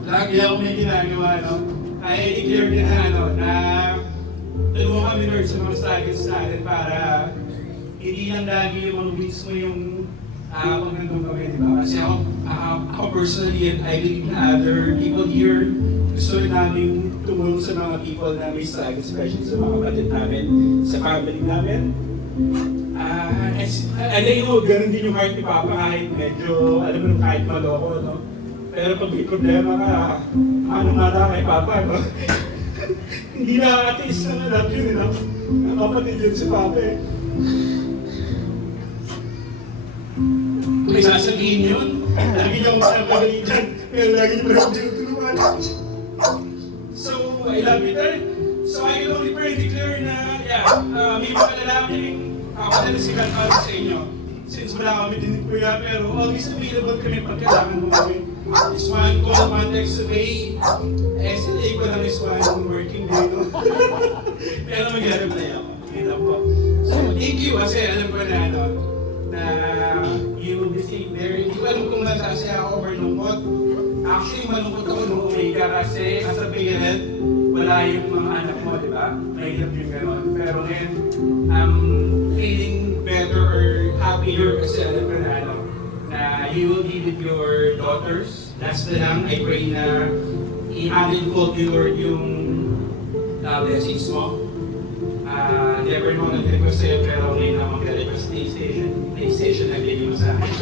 Lagi ako may ginagawa, no? I declare din na, na tulungan kami, Lord, sa mga struggles natin para hindi lang lagi yung mga wins mo yung pag nandun kami, di ba? Kasi ako personally, and I believe na other people here, gusto rin namin tumulong sa mga people na may struggle, especially sa mga kapatid namin, sa family namin. And I know, ganun din yung heart ni Papa kahit medyo, alam mo, kahit maloko, no? Pero pag may problema ka, ano kay Papa, no? Hindi nakakatiis na alam yun, no? Ang kapatid yun si Papa, eh. May sasabihin yun, lagi niyo akong pinapagalitan, pero lagi niyo parang tinutulungan. So, I love you, Dad. So, I can only pray and declare na, may mga lalaking padala sila para sa inyo. Since wala kami din ni Kuya, pero always available kami pag kailangan mo kami. This one call, one text away. SLA ko lang is one working day, no? Pero mag-reply ako. Kita po. So, thank you kasi alam ko na, na you will be safe there. Hindi ko alam kung nasasaya ako or lungkot. Actually, malungkot ako nung uwi ka kasi as a parent, wala yung mga anak mo, di ba? Mahirap yung gano'n. Pero ngayon, I'm feeling better or happier kasi alam ko na you will be with your daughters. Last na lang, I pray na i-handle you, Lord, yung blessings mo. Never mo nag-request sa'yo, pero ngayon na mag-request, stay session na bigyan mo sa akin.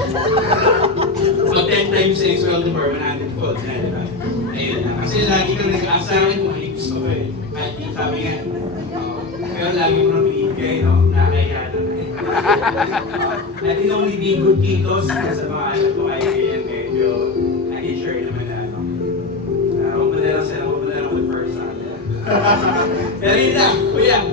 Pag 10 times sa Israel the Bar, 100 fold na, di ba? Ayun na. Kasi lagi ka nag-ask sa akin kung ano gusto ko eh. Kahit yung sabi nga, pero lagi mo nang binigay, no? Nakakaya na. At yung only being good titos sa mga anak ko ay ganyan medyo nag-share naman na ano. Huwag mo na lang with first son. Pero yun na, kuya.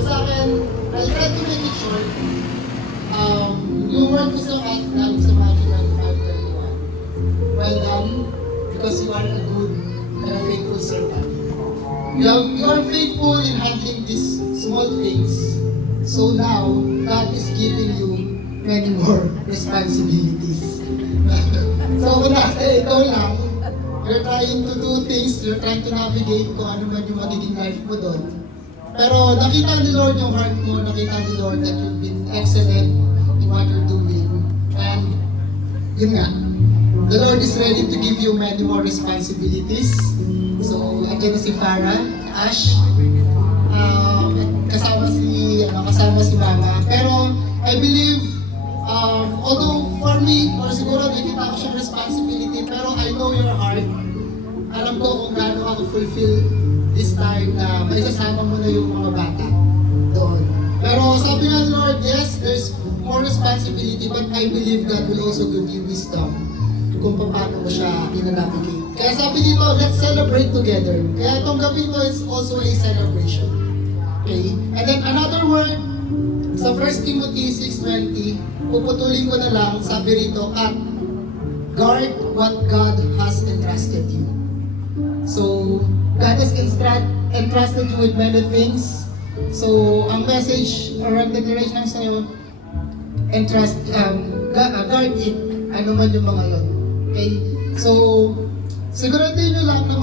Sa akin, I'll try to make it short. Yung word ko sa kahit namin sa Matthew 25:21. Well done, because you are a good and a faithful servant. You are faithful in handling these small things. So now, God is giving you many more responsibilities. So kunwari, ikaw lang, you're trying to do things, you're trying to navigate kung ano man yung magiging life mo doon. Pero nakita ni Lord yung heart mo, nakita ni Lord that you've been excellent in what you're doing. And yun nga, the Lord is ready to give you many more responsibilities. So, again si Farah, Ash, kasama si Mama. Pero I believe, although for me, or siguro nakita ko siyang responsibility, pero I know your heart. Alam ko kung gaano ako fulfill this time na may kasama mo na yung mga bata doon. Pero sabi nga ni Lord, yes, there's more responsibility, but I believe God will also give you wisdom kung paano mo siya i-navigate. Kaya sabi dito, let's celebrate together. Kaya itong gabi ito is also a celebration. Okay? And then another word, sa 1 Timothy 6:20, puputulin ko na lang, sabi rito, at guard what God has entrusted you. So, God has entrusted you with many things. So, ang message or ang declaration ng sa'yo, guard it, ano man yung mga yun. Okay? So, siguraduhin nyo lang na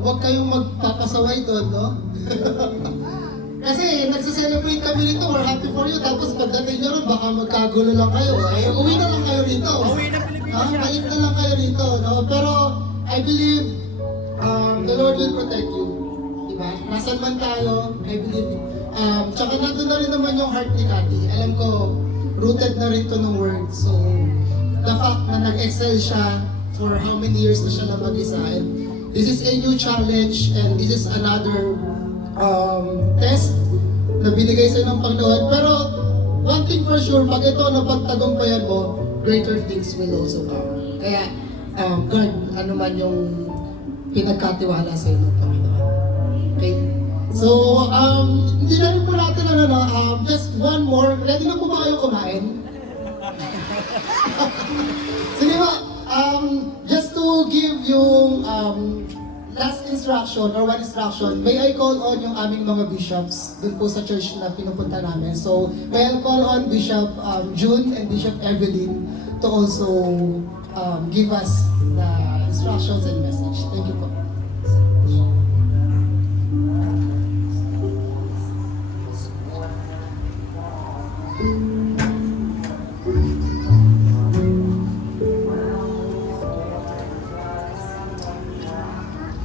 huwag kayong magpapasaway doon, no? Kasi nagsa-celebrate kami rito, we're happy for you, tapos pagdating nyo rin, baka magkagulo lang kayo. Eh, uwi na lang kayo rito. Balik na lang kayo rito, no? Pero, I believe, the Lord will protect you. Diba? Nasaan man tayo, I believe. Tsaka nandun na rin naman yung heart ni Cathy. Alam ko, rooted na rin to ng word. So, the fact na nag-excel siya for how many years na siya na mag-isa. And this is a new challenge and this is another test na binigay sa'yo ng Panginoon. Pero, one thing for sure, pag ito napagtagumpayan mo, greater things will also come. Kaya, God, ano man yung pinagkatiwala sa iyo ng Panginoon. Okay? So, hindi na rin po natin just one more. Ready na po ba kayo kumain? Sige ba, just to give yung last instruction or one instruction, may I call on yung aming mga bishops dun po sa church na pinupunta namin. So, may I call on Bishop June and Bishop Evelyn to also give us the instructions and message. Thank you po.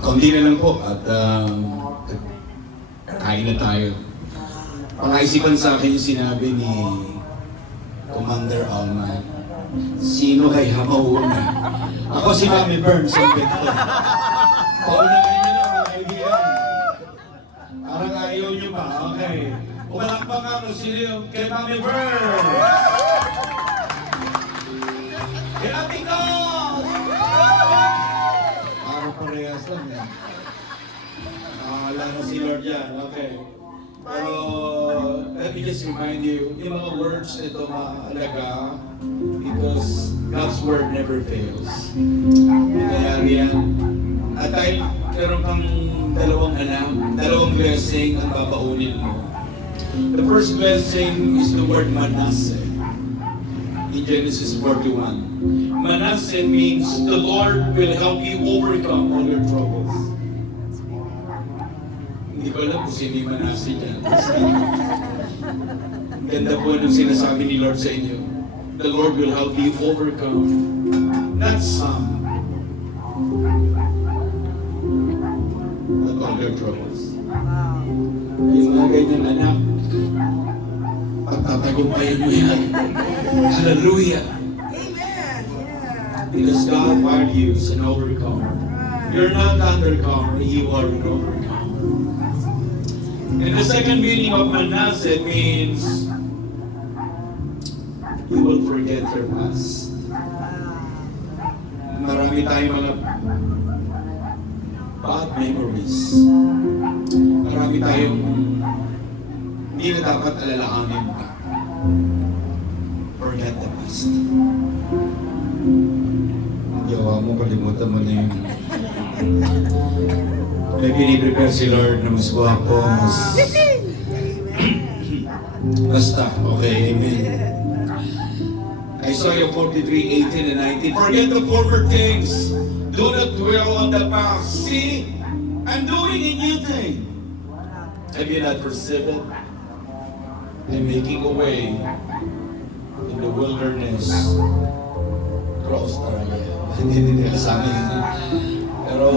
Kaunti na lang po at kain na tayo. Pangkaisipan sa akin yung sinabi ni Commander Alman. Sino kay hamauna? Ako si Mami Burns ang bento. Paunahin niyo na mga kaibigan. Parang ayaw niyo ba? Okay. Umalakpak nga kung sino yung kay Mami Burns. Kay Ate Claus! Parang parehas lang yan. Nakakala na si Lord yan. Okay. Pero, let me just remind you, yung mga words nito mahalaga because God's word never fails. Kaya yan. At dahil meron kang dalawang anak, dalawang blessing ang babaunin mo. The first blessing is the word Manasseh in Genesis 41. Manasseh means the Lord will help you overcome all your troubles. Hindi ko alam kung sino yung Manasseh dyan. Ganda po nung sinasabi ni Lord sa inyo. The Lord will help you overcome. Not some, but all your troubles. Yung mga ganyan anak, pagtatagumpayan mo yan. Hallelujah. Because God wired you as an overcomer. You're not undercomer, you are an overcomer. And the second meaning of Manasseh means you will forget your past. Marami tayong mga bad memories. Marami tayong hindi na dapat alalahanin pa. Forget the past. Yawa mo, kalimutan mo na yun. May piniprepare si Lord na mas guwapo, mas... Basta, okay, amen. Isaiah 43:18 and 19. Forget the former things. Do not dwell on the past. See, I'm doing a new thing. Have you not perceived it? I'm making a way in the wilderness. Cross Australia. Hindi nila sa amin. Pero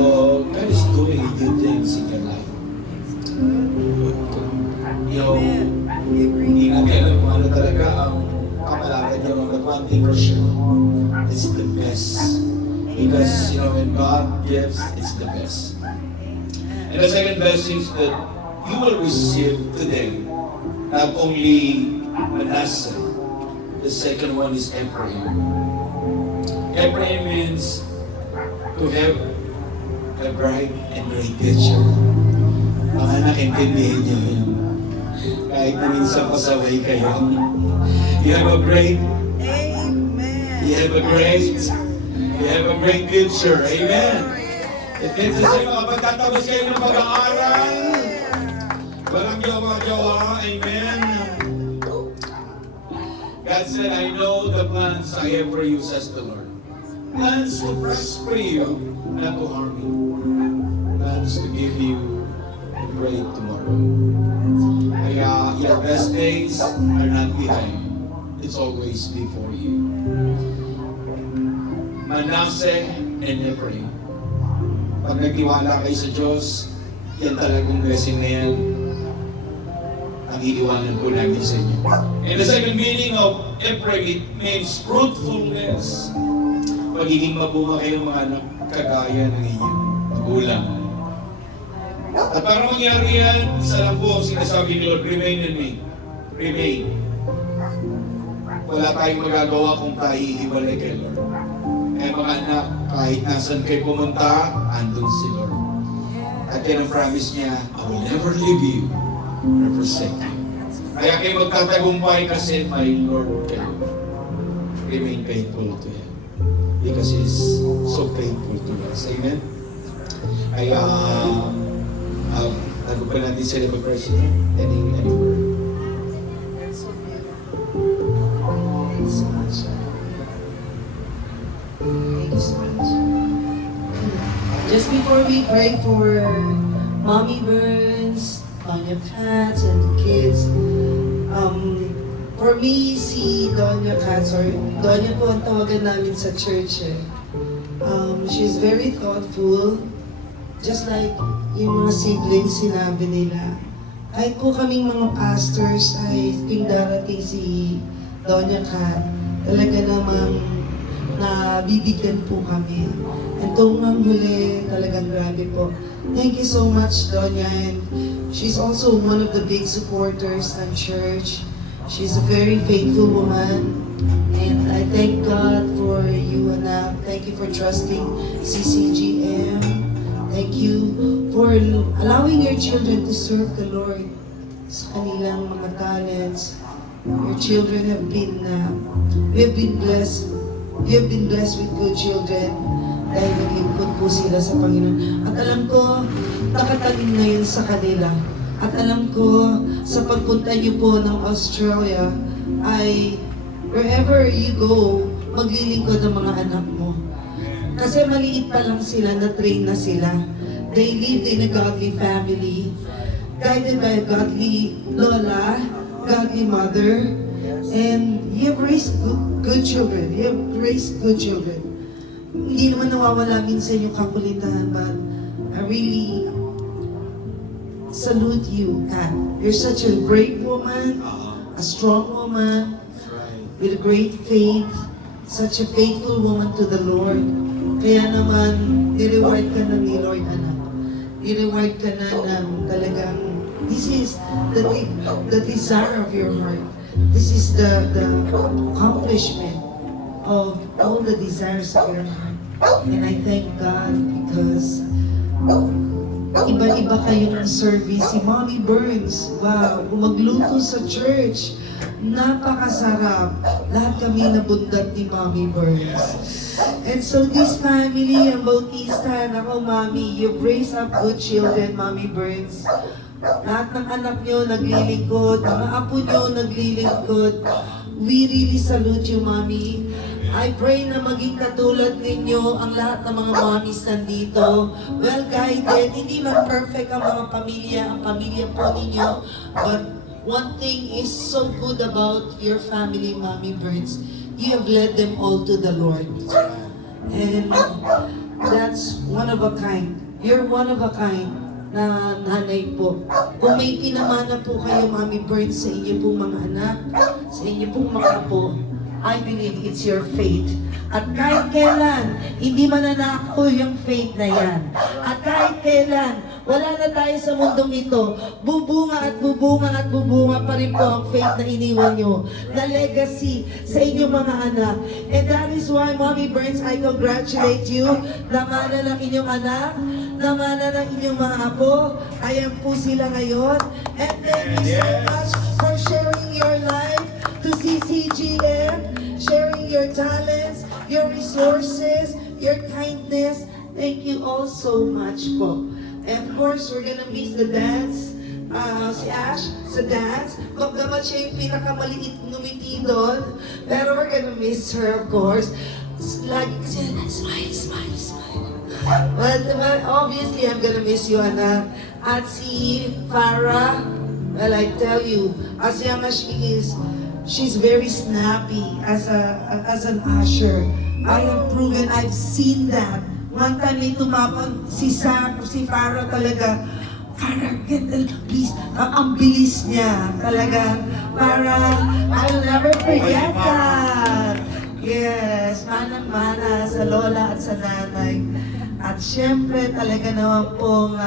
God is doing new things in your life. Hindi natin alam kung ano talaga ang kapalaran niyo. But one thing for sure, it's the best. Because, when God gives, it's the best. And the second best is that you will receive today not only Manasseh, the second one is Ephraim. Ephraim means to have a bright and great future. Mga nakintindihin niyo yun. Kahit na minsan pasaway kayo. You have a great future. Amen. It means to say, kapag tatapos kayo ng pag-aaral, walang jowa-jowa. Amen. God said, I know the plans I have for you, says the Lord. Plans to prosper you, not to harm you. Plans to give you a great tomorrow. Kaya your best days are not behind. It's always before you. Manasseh and Ephraim. Pag nagtiwala kayo sa Diyos, yan talagang blessing na yan ang iiwanan po namin sa inyo. And the second meaning of Ephraim, it means fruitfulness. Pagiging mabunga kayo mga anak, kagaya ng inyong magulang. At para mangyari yan, isa lang po ang sinasabi ni Lord, remain in me. Remain. Wala tayong magagawa kung tayo ihiwalay kay Lord. Kaya mga anak, kahit nasan kayo pumunta, andun si Lord. At yan ang promise niya, I will never leave you or forsake you. Kaya kayo magtatagumpay kasi my Lord kayo. Remain faithful to Him. Because He is so faithful to us. Amen? Kaya, tago pa natin sila mag-president. Any word? Just before we pray for Mommy Burns, Doña Katz, and the kids, for me, si Doña Katz, or Doña po ang tawagan namin sa church eh. She's very thoughtful, just like yung mga siblings sinabi nila. Kahit po kaming mga pastors ay ting darating si Doña Kat, talaga namang nabibigyan po kami. And tungang huli, talagang grabe po. Thank you so much, Doña. And she's also one of the big supporters ng church. She's a very faithful woman. And I thank God for you, anak. Thank you for trusting CCGM. Thank you for allowing your children to serve the Lord sa kanilang mga talents. Your children have been, we have been blessed. You have been blessed with good children dahil naglingkod po sila sa Panginoon. At alam ko, nakatanim na yun sa kanila. At alam ko, sa pagpunta niyo po ng Australia, ay wherever you go, maglilingkod ang mga anak mo. Kasi maliit pa lang sila, na-train na sila. They lived in a godly family, guided by a godly lola, godly mother, and you have raised good children. You have raised good children. Hindi naman nawawala minsan yung kakulitan, but I really salute you, Kat. You're such a brave woman, a strong woman, with a great faith, such a faithful woman to the Lord. Kaya naman, nireward ka na ni Lord, anak. Nireward ka na ng talagang, this is the desire of your heart. This is the accomplishment of all the desires of your heart. And I thank God because iba-iba kayong service. Si Mommy Burns, wow, magluto sa church. Napakasarap. Lahat kami nabundat ni Mommy Burns. And so this family, ang Bautista, ako, Mommy, you've raised up good children, Mommy Burns. Lahat ng anak nyo naglilingkod, mga apo nyo naglilingkod. We really salute you, Mommy. I pray na maging katulad ninyo ang lahat ng mga mommies nandito. Well guided, hindi man perfect ang mga pamilya, ang pamilya po ninyo. But one thing is so good about your family, Mommy Burns. You have led them all to the Lord. And that's one of a kind. You're one of a kind na nanay po. Kung may pinamana po kayo, Mommy Burns, sa inyo pong mga anak, sa inyo pong mga apo, I believe it's your faith. At kahit kailan, hindi mananakaw yung faith na yan. At kahit kailan, wala na tayo sa mundong ito, bubunga at bubunga at bubunga pa rin po ang faith na iniwan nyo, na legacy sa inyong mga anak. And that is why, Mommy Burns, I congratulate you. Namana ng inyong anak, namana ng inyong mga apo. Ayan po sila ngayon. And thank you so much for sharing your life to CCGM, sharing your talents, your resources, your kindness. Thank you all so much po. And of course, we're gonna miss the dance. Si Ash, sa dance. Bagamat siya yung pinakamaliit ngumiti doon. Pero we're gonna miss her, of course. Lagi kasi, smile, smile, smile. But obviously, I'm gonna miss you, anak. At si Farah, well, I tell you, as young as she is, she's very snappy as an usher. I have proven, I've seen that. One time may tumapon si Farah talaga. Farah, please. Ang bilis niya. Talaga. Farah, I'll never forget that. Yes, manang-mana sa lola at sa nanay. At syempre talaga naman pong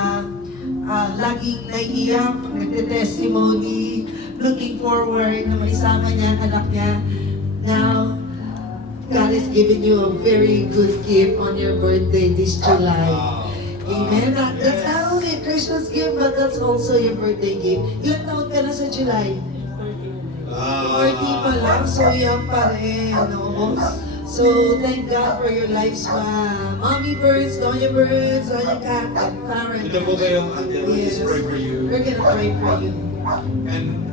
laging naiiyak, nagte-testimony, looking forward na maisama niya ang anak niya. Now, God has given you a very good gift on your birthday this July. Amen. That's not only a Christmas gift, but that's also your birthday gift. Ilang taon ka na sa July? 40 pa lang, so young pa rin. No? So, thank God for your lives, Mommy Burns, Doña Burns, Doña Kat, and Karen. Ito po kayong until let's pray for you. We're gonna pray for you. And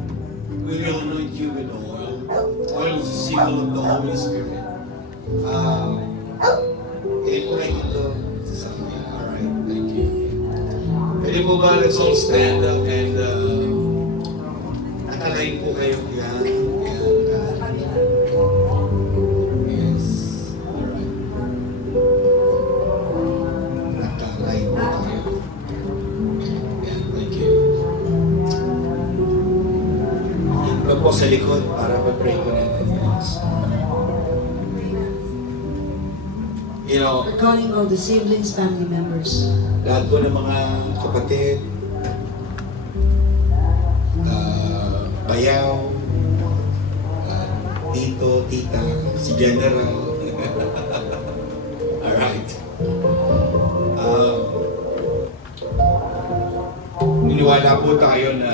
we will anoint you with oil. Oil is a symbol of the Holy Spirit. Hindi po kayo ito sa amin. Alright, thank you. Pwede po ba, let's all stand up and nakalain po kayo. Yan. Yes. Alright. Nakalain po kayo. Yan, thank you. Huwag po sa likod para mag-pray ko natin. Yes. You know, We're calling all the siblings, family members. lahat po ng mga kapatid, bayaw, tito, tita, si General. Alright. Niniwala po tayo na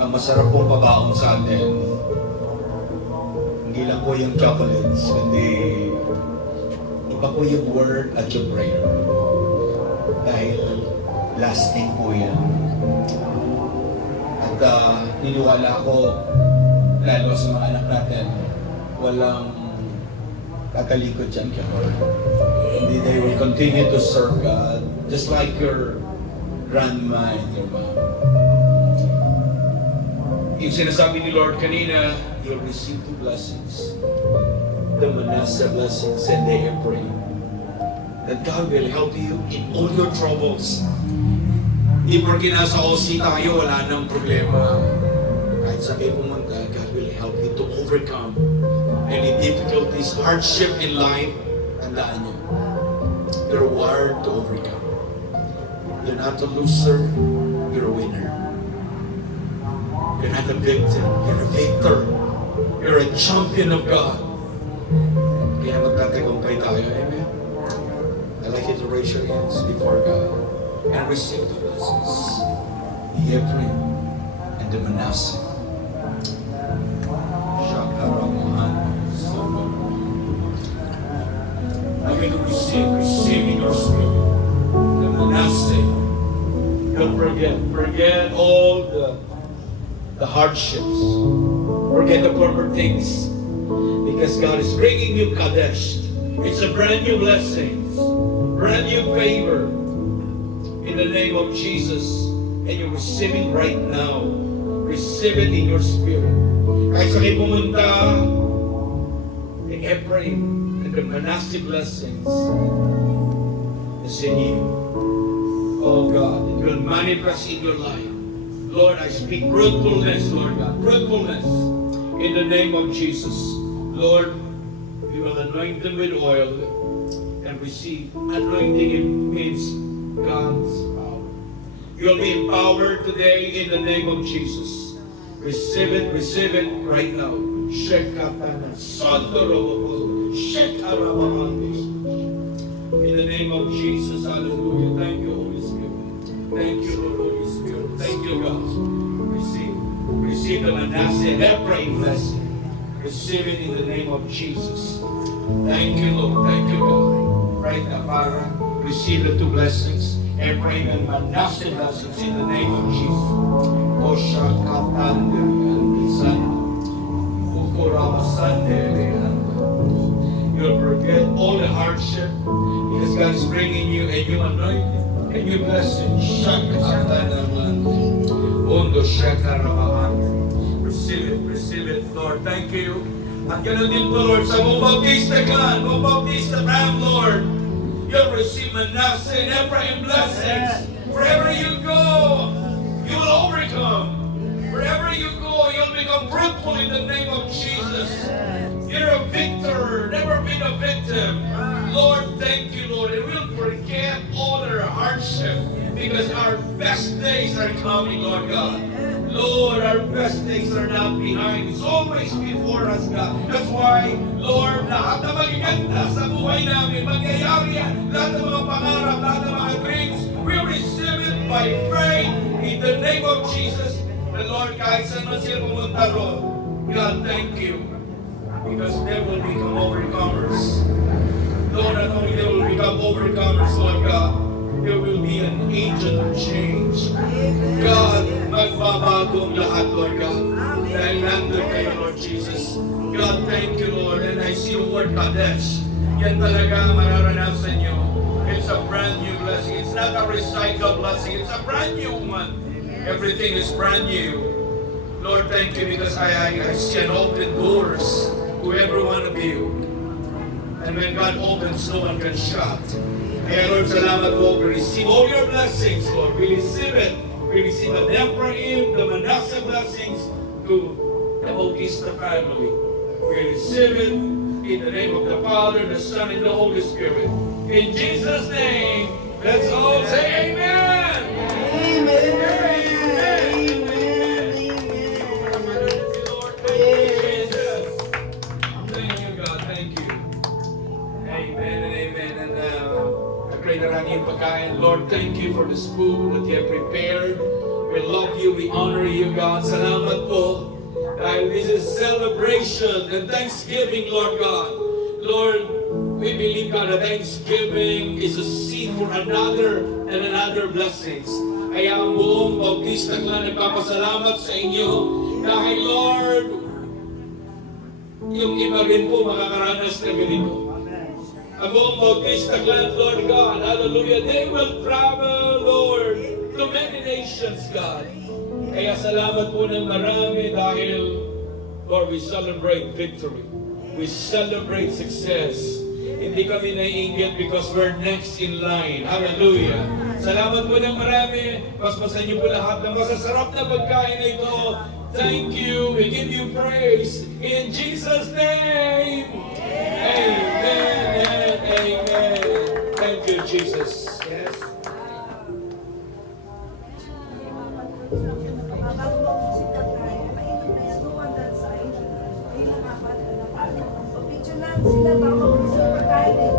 ang masarap pong pabaon sa atin, hindi lang po yung chocolates, kundi iba po yung word at yung prayer. Dahil lasting po yan. At niniwala ko, lalo sa mga anak natin, walang katalikod dyan kay Lord. Hindi, they will continue to serve God, just like your grandma and your mom. Yung sinasabi ni Lord kanina, you'll receive two blessings. The Manasseh blessings and the Ephraim. That God will help you in all your troubles. Di porke nasa OC tayo, wala nang problema. Kahit sa kayo pumunta, God will help you to overcome any difficulties, hardship in life. Tandaan nyo, you're wired to overcome. You're not a loser, you're a winner. You're not a victim, you're a victor. You're a champion of God. Kaya magtatagumpay tayo, amen? I'd like you to raise your hands before God and receive the blessings. The Ephraim and the Manasseh. I'm going to receive in your spirit. The Manasseh. Don't forget all the hardships. Forget the former things. Because God is bringing you Kadesh. It's a brand new blessing, brand new favor in the name of Jesus. And you're receiving right now. Receive it in your spirit. Kahit sa kayo pumunta, the Ephraim and the Manasseh blessings is in you. Oh God, it will manifest in your life. Lord, I speak fruitfulness, Lord God, fruitfulness in the name of Jesus. Lord, we will anoint them with oil and receive. Anointing means God's power. You'll be empowered today in the name of Jesus. Receive it right now. In the name of Jesus, hallelujah. Thank you, Holy Spirit. Thank you, Lord, Holy Spirit. Thank you, God. Receive the Manasseh Ephraim blessing. Receive it in the name of Jesus. Thank you, Lord. Thank you, God. Right now, Father, receive the two blessings. Ephraim and Manasseh blessings in the name of Jesus. You'll forget all the hardship because God is bringing you a new anointing, a new blessing. Receive it, Lord. Thank you. At ganoon din po, Lord, sa Mong Bautista clan, Mong Bautista Ram, Lord, you'll receive Manasseh and Ephraim blessings. Wherever you go, you will overcome. Wherever you go, you'll become fruitful in the name of Jesus. You're a victor, never been a victim. Lord, thank you, Lord. And we'll forget all our hardship because our best days are coming, Lord God. Lord, our best days are not behind. It's always before us, God. That's why, Lord, lahat na magiganda sa buhay namin, magyayari yan. Lahat ng mga pangarap, lahat ng mga dreams, we receive it by faith in the name of Jesus. And Lord, kahit saan man sila pumunta ron, God, thank you. Because they will become overcomers. Lord, not only they will become overcomers, Lord God, there will be an agent of change. God, magbabago ang lahat, Lord God. Dahil nandun kayo, Lord Jesus. God, thank you, Lord. And I see the word Kadesh. Yan talaga ang mararanasan nyo. It's a brand new blessing. It's not a recycled blessing. It's a brand new one. Everything is brand new. Lord, thank you because I see an open doors to every one of you. And when God opens, no one can shut. Kaya Lord, salamat po. We receive all your blessings, Lord. We receive it. We receive the Ephraim, the Manasseh blessings to the Bautista family. We receive it in the name of the Father, the Son, and the Holy Spirit. In Jesus' name, let's all say amen. Amen. Yung pagkain. Lord, thank you for this food that you have prepared. We love you, we honor you, God. Salamat po. Dahil this is celebration and thanksgiving, Lord God. Lord, we believe, God, that Thanksgiving is a seed for another and another blessings. Kaya ang buong Bautista clan nagpapasalamat sa inyo dahil, Lord, yung iba rin po makakaranas na ganito. Ang buong Bautista clan, Lord God, hallelujah, they will travel, Lord, to many nations, God. Kaya salamat po ng marami dahil, Lord, we celebrate victory. We celebrate success. Hindi kami naiinggit because we're next in line. Hallelujah. Salamat po ng marami. Paspasan niyo po lahat ng masasarap na pagkain na ito. Thank you. We give you praise. In Jesus' name. Amen and amen. Thank you, Jesus. Yes. Sila ba mag-isip pagkain eh.